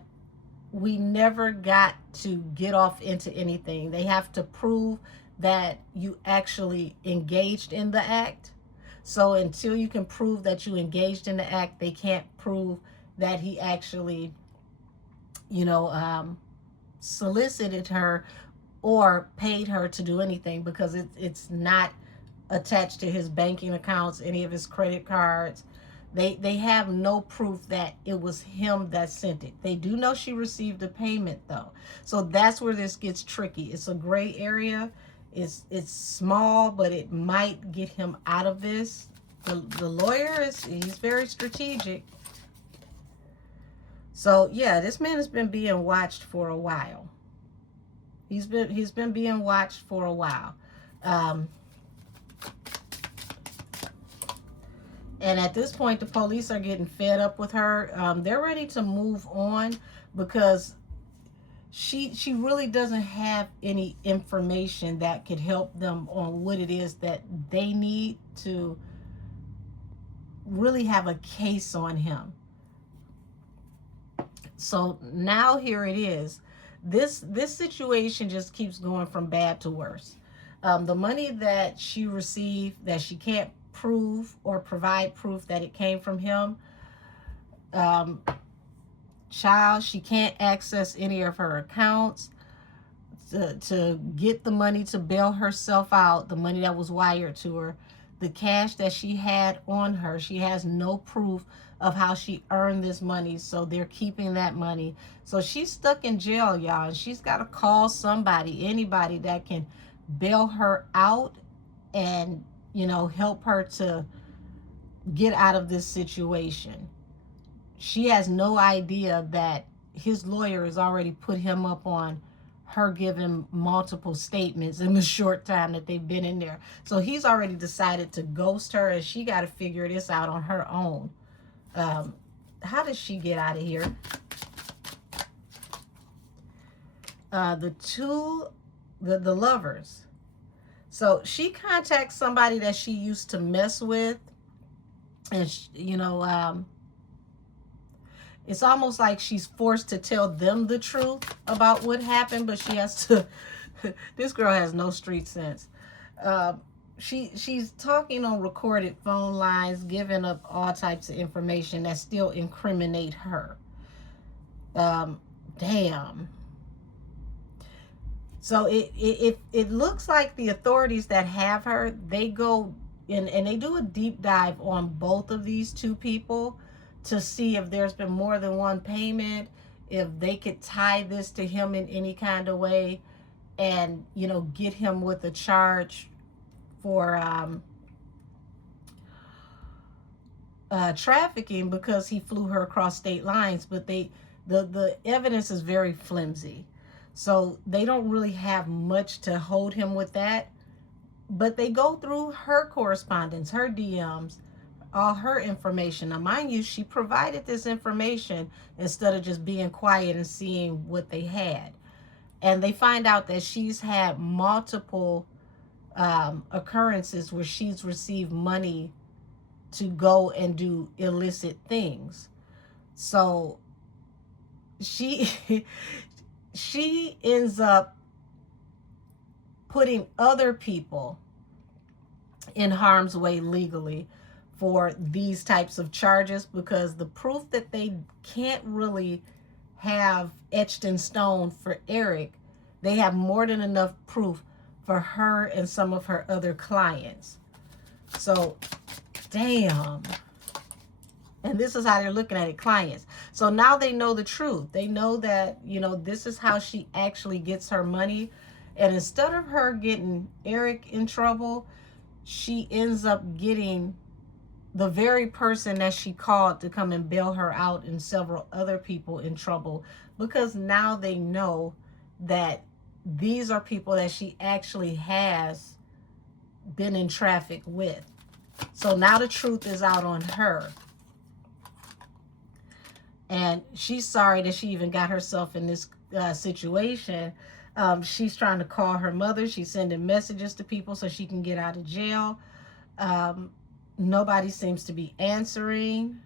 we never got to get off into anything. They have to prove that you actually engaged in the act. So until you can prove that you engaged in the act, they can't prove that he actually you know, solicited her or paid her to do anything, because it's not attached to his banking accounts, any of his credit cards. They have no proof that it was him that sent it. They do know she received a payment though. So that's where this gets tricky. It's a gray area. It's small, but it might get him out of this. The lawyer he's very strategic. So yeah, this man has been being watched for a while. He's been being watched for a while. And at this point, the police are getting fed up with her. They're ready to move on, because she really doesn't have any information that could help them on what it is that they need to really have a case on him. So now here it is. This situation just keeps going from bad to worse. The money that she received, that she can't prove or provide proof that it came from him, she can't access any of her accounts to get the money to bail herself out, the money that was wired to her. The cash that she had on her, she has no proof of how she earned this money, so they're keeping that money. So she's stuck in jail, y'all, and she's got to call somebody, anybody that can bail her out and, you know, help her to get out of this situation. She has no idea that his lawyer has already put him up on her giving multiple statements in the short time that they've been in there. So he's already decided to ghost her, and she got to figure this out on her own. How does she get out of here? The lovers. So she contacts somebody that she used to mess with, and you know, it's almost like she's forced to tell them the truth about what happened, but she has to. This girl has no street sense. She's talking on recorded phone lines, giving up all types of information that still incriminate her. Damn. So it looks like the authorities that have her, they go in and they do a deep dive on both of these two people to see if there's been more than one payment, if they could tie this to him in any kind of way, and, you know, get him with a charge for trafficking, because he flew her across state lines. But the evidence is very flimsy, so they don't really have much to hold him with that. But they go through her correspondence, her DMs, all her information. Now, mind you, she provided this information instead of just being quiet and seeing what they had. And they find out that she's had multiple occurrences where she's received money to go and do illicit things. So she ends up putting other people in harm's way legally for these types of charges, because the proof that they can't really have etched in stone for Eric, they have more than enough proof for her and some of her other clients. So, damn. And this is how they're looking at it, clients. So now they know the truth. They know that, you know, this is how she actually gets her money. And instead of her getting Eric in trouble, she ends up getting the very person that she called to come and bail her out and several other people in trouble, because now they know that these are people that she actually has been in traffic with. So now the truth is out on her. And she's sorry that she even got herself in this situation. She's trying to call her mother. She's sending messages to people so she can get out of jail. Nobody seems to be answering.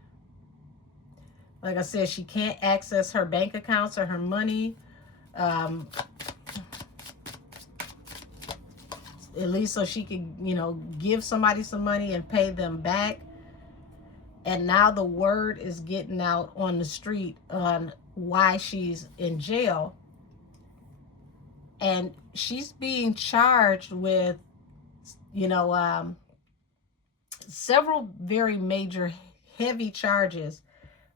Like I said, she can't access her bank accounts or her money. At least so she could, you know, give somebody some money and pay them back. And now the word is getting out on the street on why she's in jail. And she's being charged with, you know, several very major heavy charges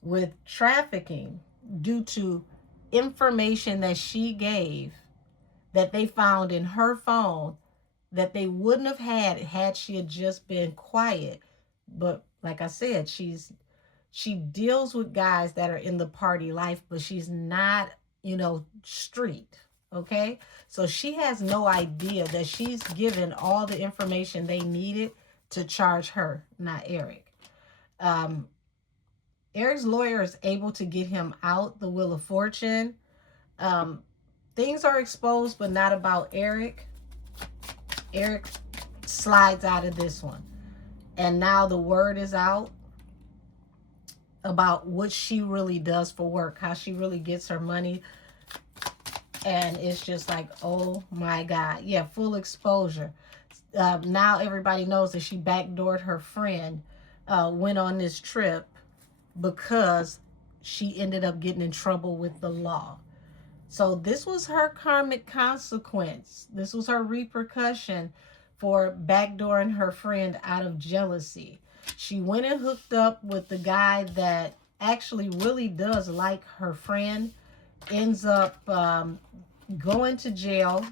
with trafficking due to information that she gave that they found in her phone that they wouldn't have had she had just been quiet. But like I said, she deals with guys that are in the party life, but she's not, street. Okay? So she has no idea that she's given all the information they needed to charge her, not Eric. Eric's lawyer is able to get him out the Wheel of Fortune. Things are exposed, but not about Eric. Eric slides out of this one. And now the word is out about what she really does for work, how she really gets her money. And it's just like, oh my God. Yeah, full exposure. Now everybody knows that she backdoored her friend, went on this trip because she ended up getting in trouble with the law. So this was her karmic consequence. This was her repercussion for backdooring her friend out of jealousy. She went and hooked up with the guy that actually really does like her friend, ends up going to jail,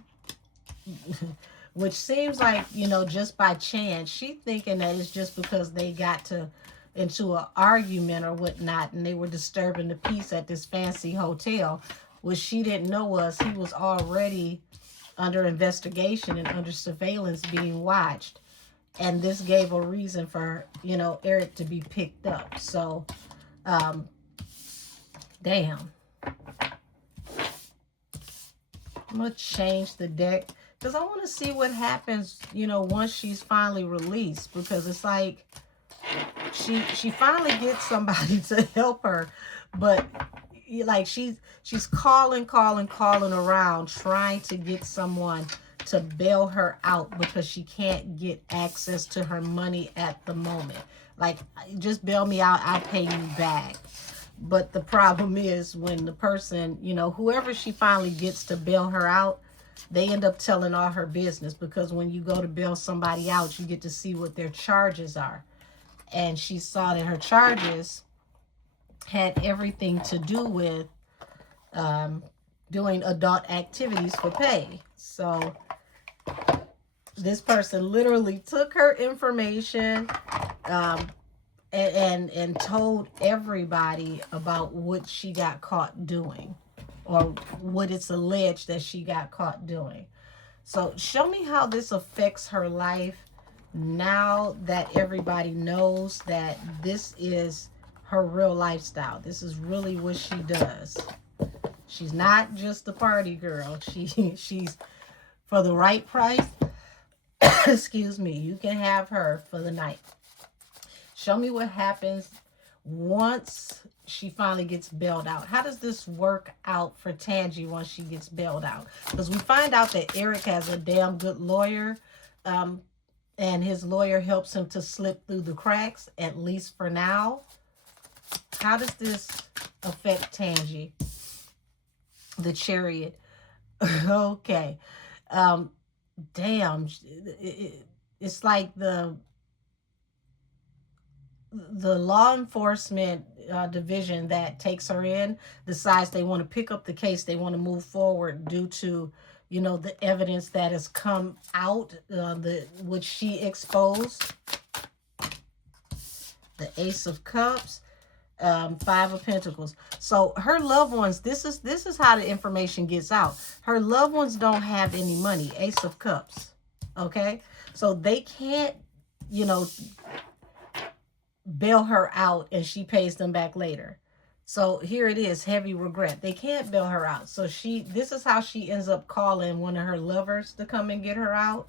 which seems like, just by chance. She thinking that it's just because they got into an argument or whatnot, and they were disturbing the peace at this fancy hotel. What she didn't know was he was already under investigation and under surveillance, being watched. And this gave a reason for, Eric to be picked up. So, damn. I'm going to change the deck because I want to see what happens, once she's finally released. Because it's like she finally gets somebody to help her, but like she's calling around trying to get someone to bail her out because she can't get access to her money at the moment. Like, just bail me out, I'll pay you back. But the problem is when the person, whoever she finally gets to bail her out, they end up telling all her business, because when you go to bail somebody out, you get to see what their charges are. And she saw that her charges had everything to do with doing adult activities for pay. So this person literally took her information and told everybody about what she got caught doing, or what it's alleged that she got caught doing. So show me how this affects her life now that everybody knows that this is her real lifestyle. This is really what she does. She's not just a party girl. She's for the right price. Excuse me. You can have her for the night. Show me what happens once she finally gets bailed out. How does this work out for Tangi once she gets bailed out? Because we find out that Eric has a damn good lawyer, and his lawyer helps him to slip through the cracks, at least for now. How does this affect Tangi? The Chariot. Okay. Damn. It's like the law enforcement division that takes her in decides they want to pick up the case. They want to move forward due to, the evidence that has come out, which she exposed. The Ace of Cups, Five of Pentacles. So her loved ones, this is how the information gets out. Her loved ones don't have any money. Ace of Cups. Okay? So they can't, bail her out and she pays them back later. So here it is, heavy regret. They can't bail her out. So this is how she ends up calling one of her lovers to come and get her out,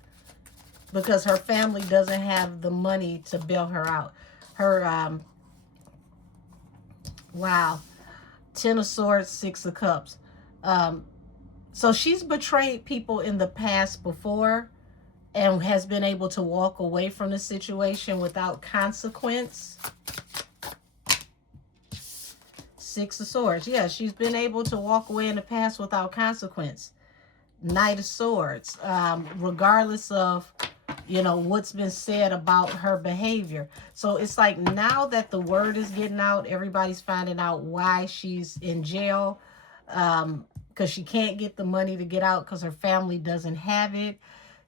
because her family doesn't have the money to bail her out. Her wow, Ten of Swords, Six of Cups. So she's betrayed people in the past before and has been able to walk away from the situation without consequence. Six of Swords. Yeah, she's been able to walk away in the past without consequence. Knight of Swords. Regardless of, you know, what's been said about her behavior. So it's like now that the word is getting out, everybody's finding out why she's in jail. Because she can't get the money to get out because her family doesn't have it.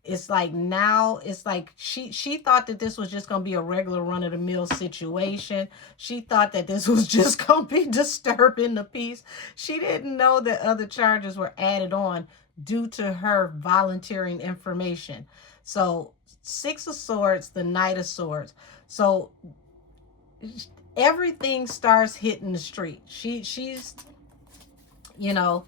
It's like now, it's like she thought that this was just going to be a regular run-of-the-mill situation. She thought that this was just going to be disturbing the peace. She didn't know that other charges were added on due to her volunteering information. So Six of Swords, the Knight of Swords. So everything starts hitting the street. She's, you know,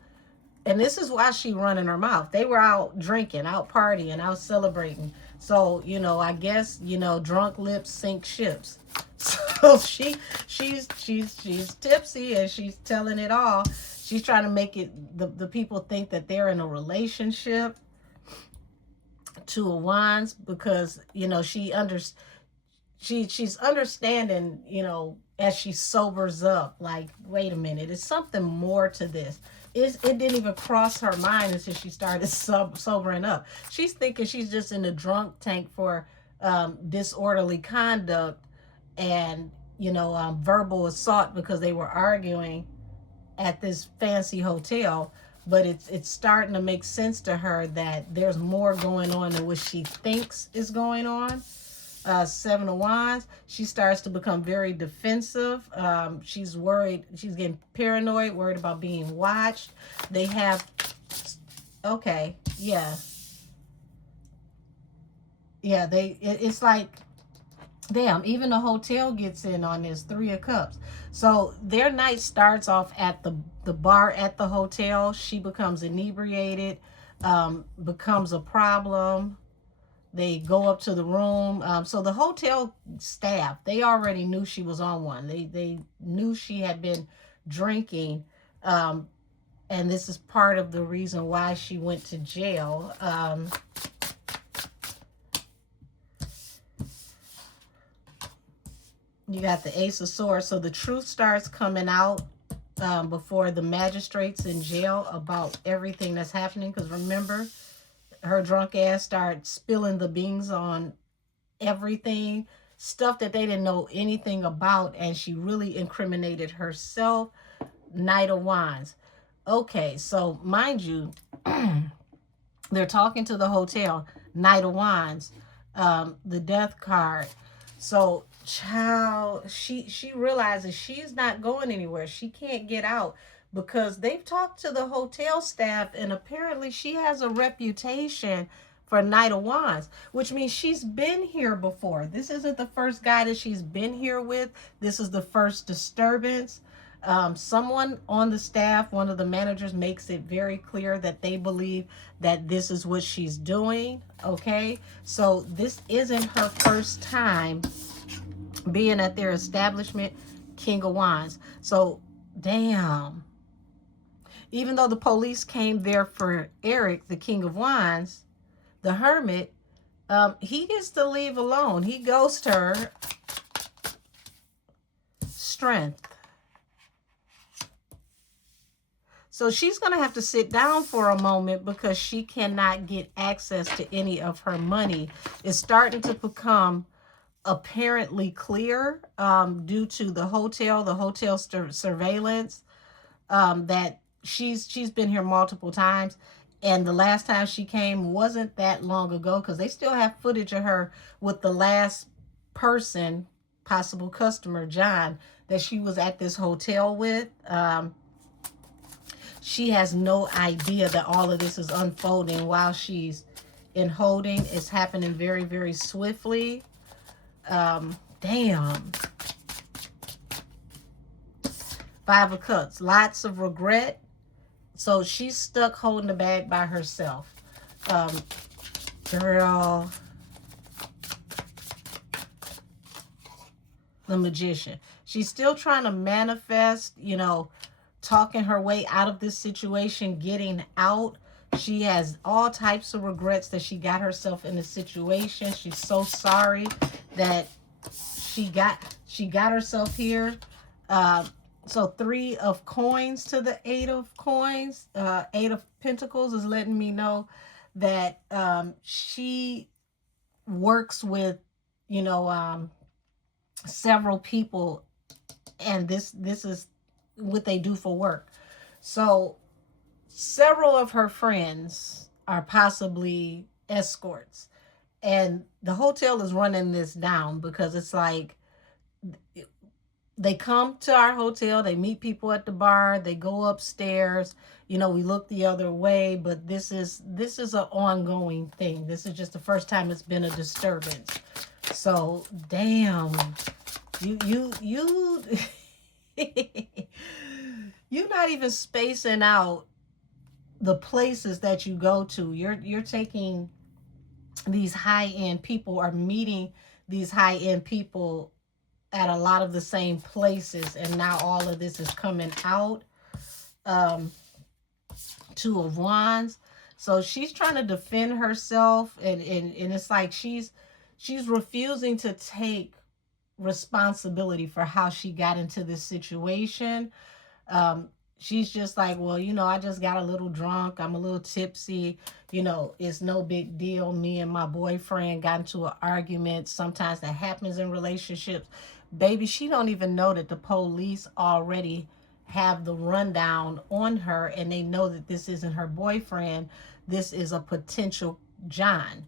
and this is why she running her mouth. They were out drinking, out partying, out celebrating. So, you know, I guess, you know, drunk lips sink ships. So she's tipsy and she's telling it all. She's trying to make it, the people think that they're in a relationship. Two of Wands, because, you know, she's understanding, you know, as she sobers up, like, wait a minute, there's something more to this. It didn't even cross her mind until she started sobering up. She's thinking she's just in the drunk tank for disorderly conduct and, you know, verbal assault because they were arguing at this fancy hotel. But it's starting to make sense to her that there's more going on than what she thinks is going on. Seven of Wands, she starts to become very defensive. She's worried, she's getting paranoid, worried about being watched. They have, okay, yeah. Yeah, it's like, damn, even the hotel gets in on this. Three of Cups. So their night starts off at the bar at the hotel. She becomes inebriated, becomes a problem. They go up to the room. So the hotel staff, they already knew she was on one. They knew she had been drinking. And this is part of the reason why she went to jail. You got the Ace of Swords. So the truth starts coming out before the magistrates in jail about everything that's happening. Because remember, her drunk ass started spilling the beans on everything, stuff that they didn't know anything about, and she really incriminated herself. Knight of Wands. Okay, so mind you, they're talking to the hotel. Knight of Wands, the death card. So child, she realizes she's not going anywhere. She can't get out because they've talked to the hotel staff, and apparently she has a reputation for Knight of Wands, which means she's been here before. This isn't the first guy that she's been here with. This is the first disturbance. Someone on the staff, one of the managers, makes it very clear that they believe that this is what she's doing. Okay, so this isn't her first time being at their establishment. King of Wands. So damn, even though the police came there for Eric, the King of Wands, the Hermit, he gets to leave alone. He ghosts her. Strength. So she's going to have to sit down for a moment because she cannot get access to any of her money. It's starting to become apparently clear due to the hotel surveillance, that she's been here multiple times. And the last time she came wasn't that long ago because they still have footage of her with the last person, possible customer, John, that she was at this hotel with. She has no idea that all of this is unfolding while she's in holding. It's happening very, very swiftly. Damn. Five of Cups. Lots of regret. So she's stuck holding the bag by herself. Girl. The Magician. She's still trying to manifest, you know, talking her way out of this situation, getting out. She has all types of regrets that she got herself in this situation. She's so sorry that she got herself here. So 3 of coins to the 8 of coins. 8 of pentacles is letting me know that she works with, you know, several people, and this is what they do for work. So several of her friends are possibly escorts, and the hotel is running this down because it's like they come to our hotel, they meet people at the bar, they go upstairs, you know, we look the other way, but this is an ongoing thing. This is just the first time it's been a disturbance. So damn, you you're not even spacing out the places that you go to. You're taking these high-end people, or meeting these high-end people at a lot of the same places, and now all of this is coming out. um 2 of wands. So she's trying to defend herself, and it's like she's refusing to take responsibility for how she got into this situation. um she's just like, well, you know, I just got a little drunk, I'm a little tipsy, you know, it's no big deal, me and my boyfriend got into an argument. Sometimes that happens in relationships. Baby, she don't even know that the police already have the rundown on her, and they know that this isn't her boyfriend, this is a potential John.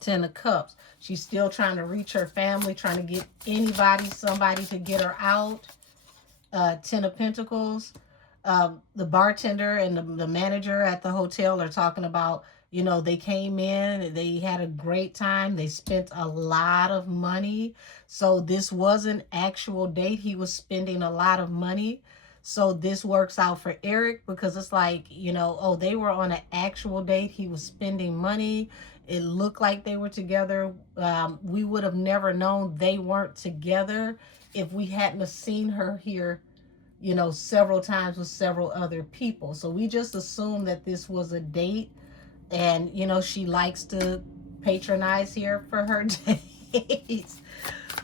10 of cups. She's still trying to reach her family, trying to get somebody to get her out. 10 of pentacles. The bartender and the manager at the hotel are talking about, you know, they came in, they had a great time, they spent a lot of money. So this was an actual date. He was spending a lot of money. So this works out for Eric, because it's like, you know, oh, they were on an actual date, he was spending money, it looked like they were together. We would have never known they weren't together if we hadn't have seen her here, you know, several times with several other people. So we just assumed that this was a date, and you know, she likes to patronize here for her dates.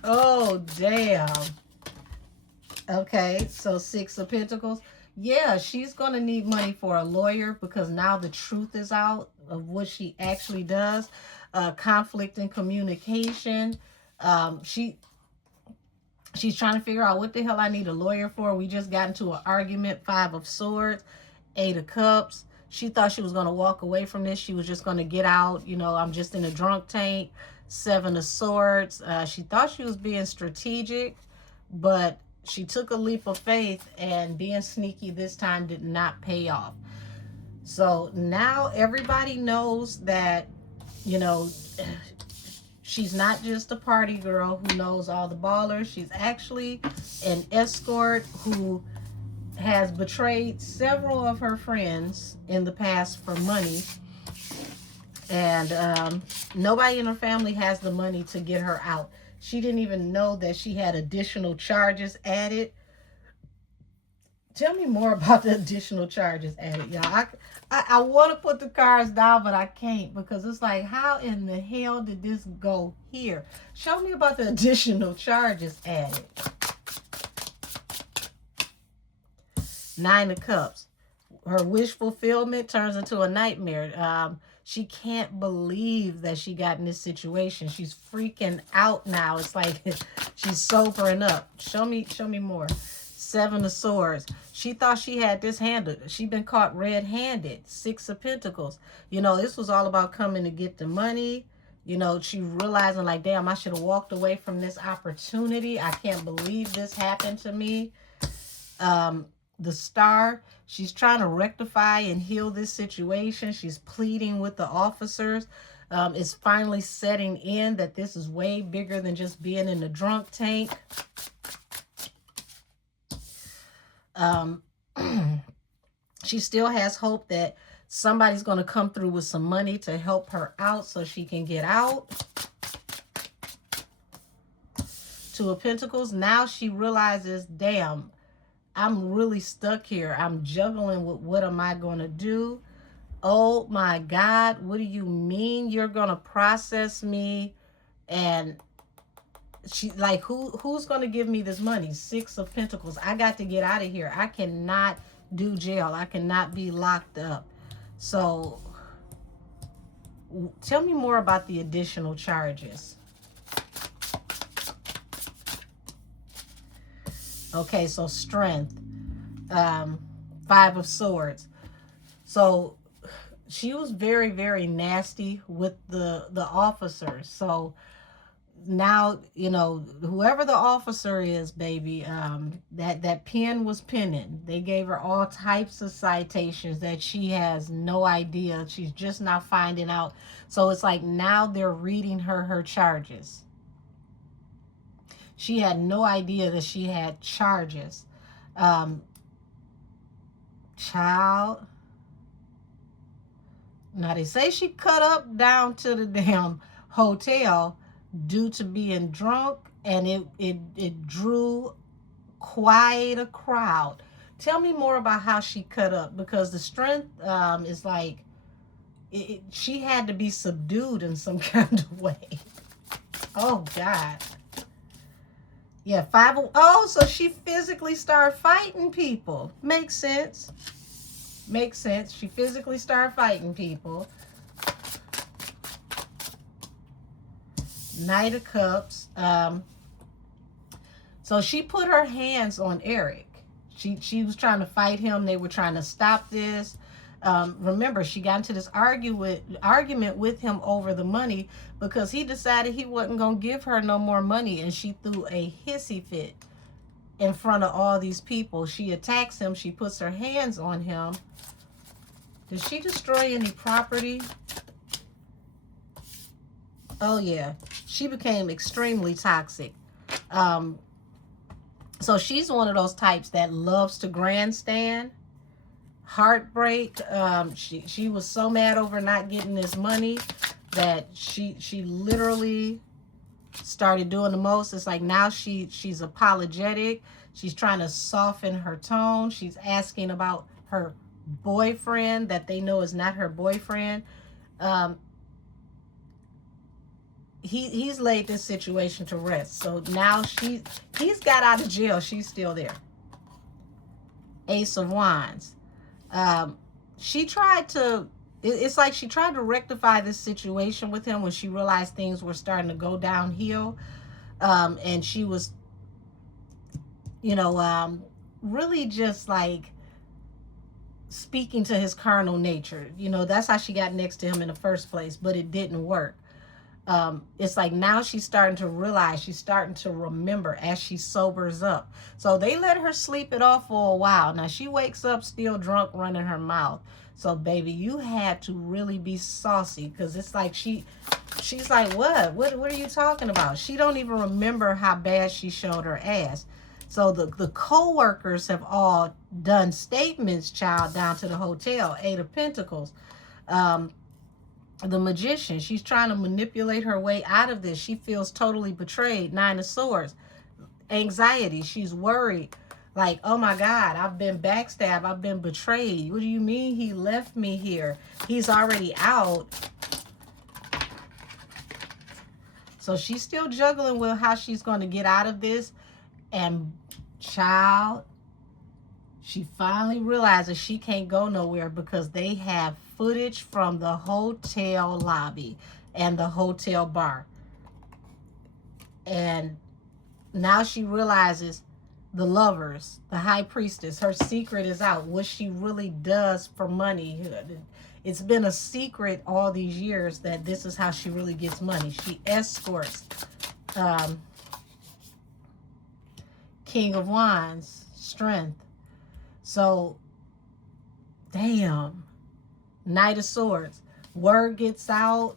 Oh damn. Okay, so 6 of pentacles. Yeah, she's gonna need money for a lawyer, because now the truth is out of what she actually does. Conflict in communication. She's trying to figure out, what the hell I need a lawyer for? We just got into an argument. 5 of swords. 8 of cups. She thought she was going to walk away from this. She was just going to get out. You know, I'm just in a drunk tank. 7 of swords. She thought she was being strategic, but she took a leap of faith, and being sneaky this time did not pay off. So now everybody knows that, you know, she's not just a party girl who knows all the ballers. She's actually an escort who has betrayed several of her friends in the past for money. And nobody in her family has the money to get her out. She didn't even know that she had additional charges added. Tell me more about the additional charges added, y'all. I want to put the cards down, but I can't, because it's like, how in the hell did this go here? Show me about the additional charges added. 9 of cups. Her wish fulfillment turns into a nightmare. She can't believe that she got in this situation. She's freaking out now. It's like she's sobering up. Show me more. 7 of swords. She thought she had this handled. She been caught red-handed. 6 of pentacles. You know, this was all about coming to get the money. You know, she realizing like, damn, I should have walked away from this opportunity. I can't believe this happened to me. The star. She's trying to rectify and heal this situation. She's pleading with the officers. It's finally setting in that this is way bigger than just being in the drunk tank. She still has hope that somebody's going to come through with some money to help her out so she can get out. 2 of pentacles. Now she realizes, damn, I'm really stuck here. I'm juggling with what am I going to do? Oh my God, what do you mean you're going to process me and She like, who's gonna give me this money? 6 of Pentacles. I got to get out of here. I cannot do jail. I cannot be locked up. So tell me more about the additional charges. Okay, so Strength. 5 of Swords. So she was very, very nasty with the officers. So now, you know, whoever the officer is, baby, that pen was penning. They gave her all types of citations that she has no idea. She's just now finding out. So it's like now they're reading her charges. She had no idea that she had charges. Child. Now they say she cut up down to the damn hotel due to being drunk, and it drew quite a crowd. Tell me more about how she cut up, because the Strength is like she had to be subdued in some kind of way. Oh God. Yeah, 5 of, oh, so she physically started fighting people. Makes sense. Makes sense. She physically started fighting people. Knight of Cups. So she put her hands on Eric. She was trying to fight him. They were trying to stop this. Remember, she got into this argument with him over the money because he decided he wasn't going to give her no more money, and she threw a hissy fit in front of all these people. She attacks him. She puts her hands on him. Did she destroy any property? Oh, yeah. She became extremely toxic. So she's one of those types that loves to grandstand. Heartbreak. She was so mad over not getting this money that she literally started doing the most. It's like now she's apologetic. She's trying to soften her tone. She's asking about her boyfriend that they know is not her boyfriend. He's laid this situation to rest. So now he's got out of jail. She's still there. Ace of Wands. She tried to, it's like she tried to rectify this situation with him when she realized things were starting to go downhill. And she was, you know, really just like speaking to his carnal nature. You know, that's how she got next to him in the first place, but it didn't work. It's like now she's starting to realize, she's starting to remember as she sobers up. So they let her sleep it off for a while. Now she wakes up still drunk, running her mouth. So baby, you had to really be saucy, because it's like she's like, what are you talking about? She don't even remember how bad she showed her ass. So the co-workers have all done statements, child, down to the hotel. 8 of Pentacles. The Magician, she's trying to manipulate her way out of this. She feels totally betrayed. 9 of Swords. Anxiety. She's worried. Like, oh my God, I've been backstabbed. I've been betrayed. What do you mean he left me here? He's already out. So she's still juggling with how she's going to get out of this. And child, she finally realizes she can't go nowhere because they have footage from the hotel lobby and the hotel bar. And now she realizes the Lovers, the High Priestess, her secret is out. What she really does for money. It's been a secret all these years that this is how she really gets money. She escorts. King of Wands, Strength. So, damn. Knight of Swords. Word gets out.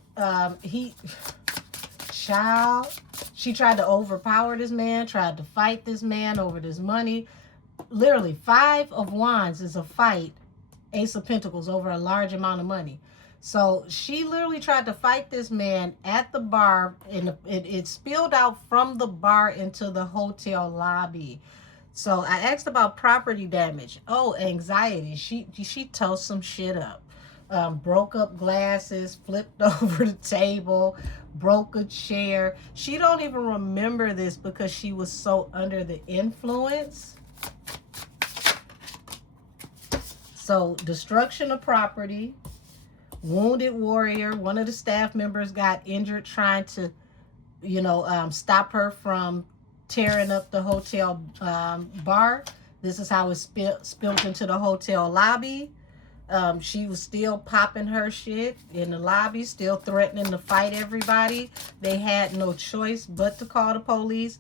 Child. She tried to overpower this man, tried to fight this man over this money. Literally, 5 of Wands is a fight. Ace of Pentacles over a large amount of money. So she literally tried to fight this man at the bar, and it spilled out from the bar into the hotel lobby. So I asked about property damage. Oh, anxiety. She tore some shit up. broke up glasses, flipped over the table, broke a chair. She don't even remember this because she was so under the influence. So destruction of property, wounded warrior. One of the staff members got injured trying to, stop her from tearing up the hotel bar. This is how it spilled into the hotel lobby. She was still popping her shit in the lobby, still threatening to fight everybody. They had no choice but to call the police.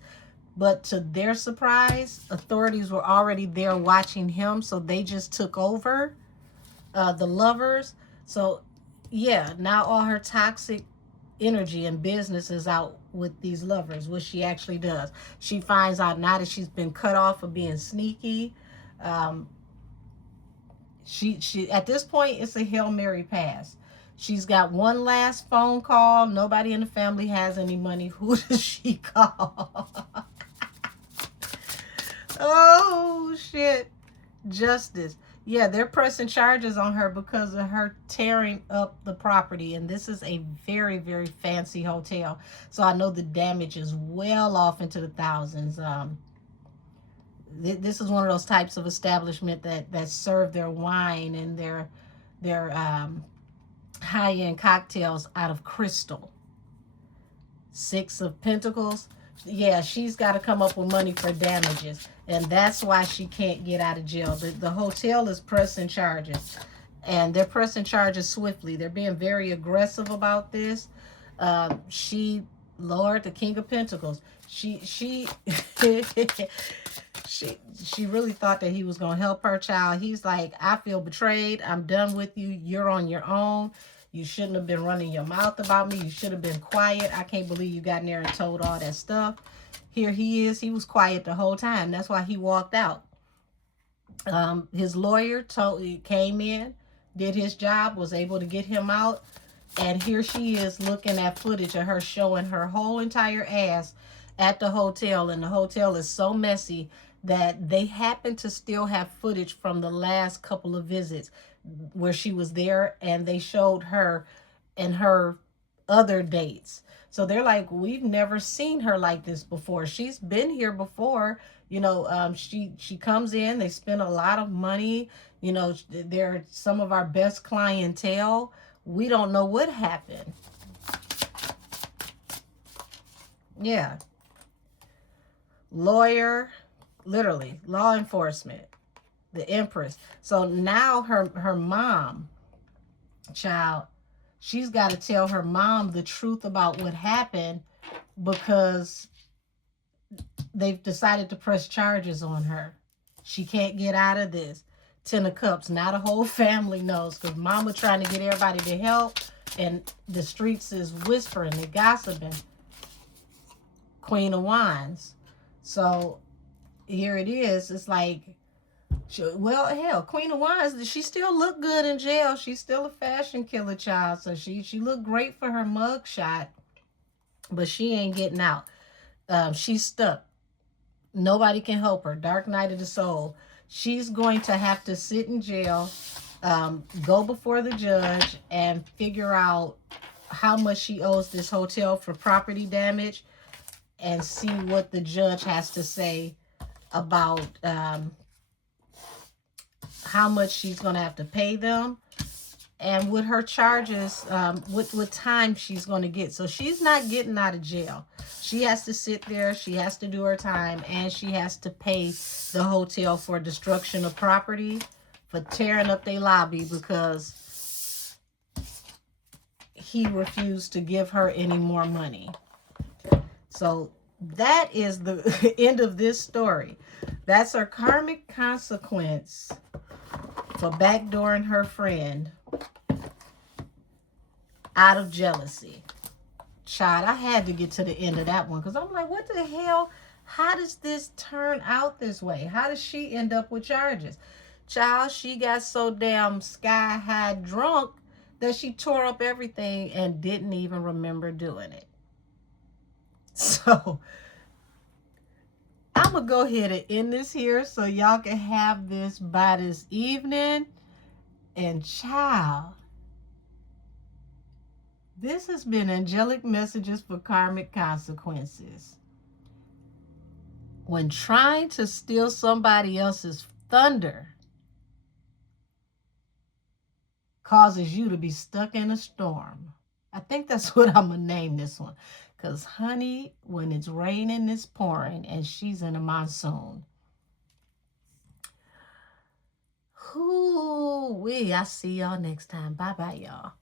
But to their surprise, authorities were already there watching him, so they just took over the lovers. So, yeah, now all her toxic energy and business is out with these lovers, what she actually does. She finds out now that she's been cut off for being sneaky. She at this point, it's a Hail Mary pass. She's got one last phone call. Nobody in the family has any money. Who does she call? Oh, shit. Justice. Yeah, they're pressing charges on her because of her tearing up the property. And this is a very, very fancy hotel. So I know the damage is well off into the thousands. This is one of those types of establishment that serve their wine and their high-end cocktails out of crystal. Six of Pentacles. Yeah, she's got to come up with money for damages. And that's why she can't get out of jail. The hotel is pressing charges. And they're pressing charges swiftly. They're being very aggressive about this. Lord, the King of Pentacles. She she really thought that he was going to help her child. He's like, I feel betrayed. I'm done with you. You're on your own. You shouldn't have been running your mouth about me. You should have been quiet. I can't believe you got in there and told all that stuff. Here he is. He was quiet the whole time. That's why he walked out. His lawyer came in, did his job, was able to get him out. And here she is looking at footage of her showing her whole entire ass at the hotel. And the hotel is so messy that they happen to still have footage from the last couple of visits where she was there, and they showed her and her other dates. So they're like, we've never seen her like this before. She's been here before. She comes in, they spend a lot of money. They're some of our best clientele. We don't know what happened. Yeah. Lawyer, literally, law enforcement, the Empress. So now her mom, child, she's got to tell her mom the truth about what happened because they've decided to press charges on her. She can't get out of this. Ten of Cups. Now the whole family knows because mama trying to get everybody to help, and the streets is whispering and gossiping. Queen of Wands. So here it is. It's like, well, hell, Queen of Wands, she still look good in jail. She's still a fashion killer, child. So she looked great for her mug shot, but she ain't getting out. She's stuck. Nobody can help her. Dark night of the soul. She's going to have to sit in jail, go before the judge, and figure out how much she owes this hotel for property damage, and see what the judge has to say about how much she's going to have to pay them, and with her charges, what time she's going to get. So she's not getting out of jail. She has to sit there, she has to do her time, and she has to pay the hotel for destruction of property, for tearing up their lobby because he refused to give her any more money. So that is the end of this story. That's her karmic consequence for backdooring her friend out of jealousy. Child, I had to get to the end of that one because I'm like, what the hell? How does this turn out this way? How does she end up with charges? Child, she got so damn sky high drunk that she tore up everything and didn't even remember doing it. So I'm going to go ahead and end this here so y'all can have this by this evening. And child, This has been Angelic Messages for Karmic Consequences. When trying to steal somebody else's thunder causes you to be stuck in a storm. I think that's what I'm going to name this one. Because, honey, when it's raining, it's pouring, and she's in a monsoon. Whoo-wee. I'll see y'all next time. Bye-bye, y'all.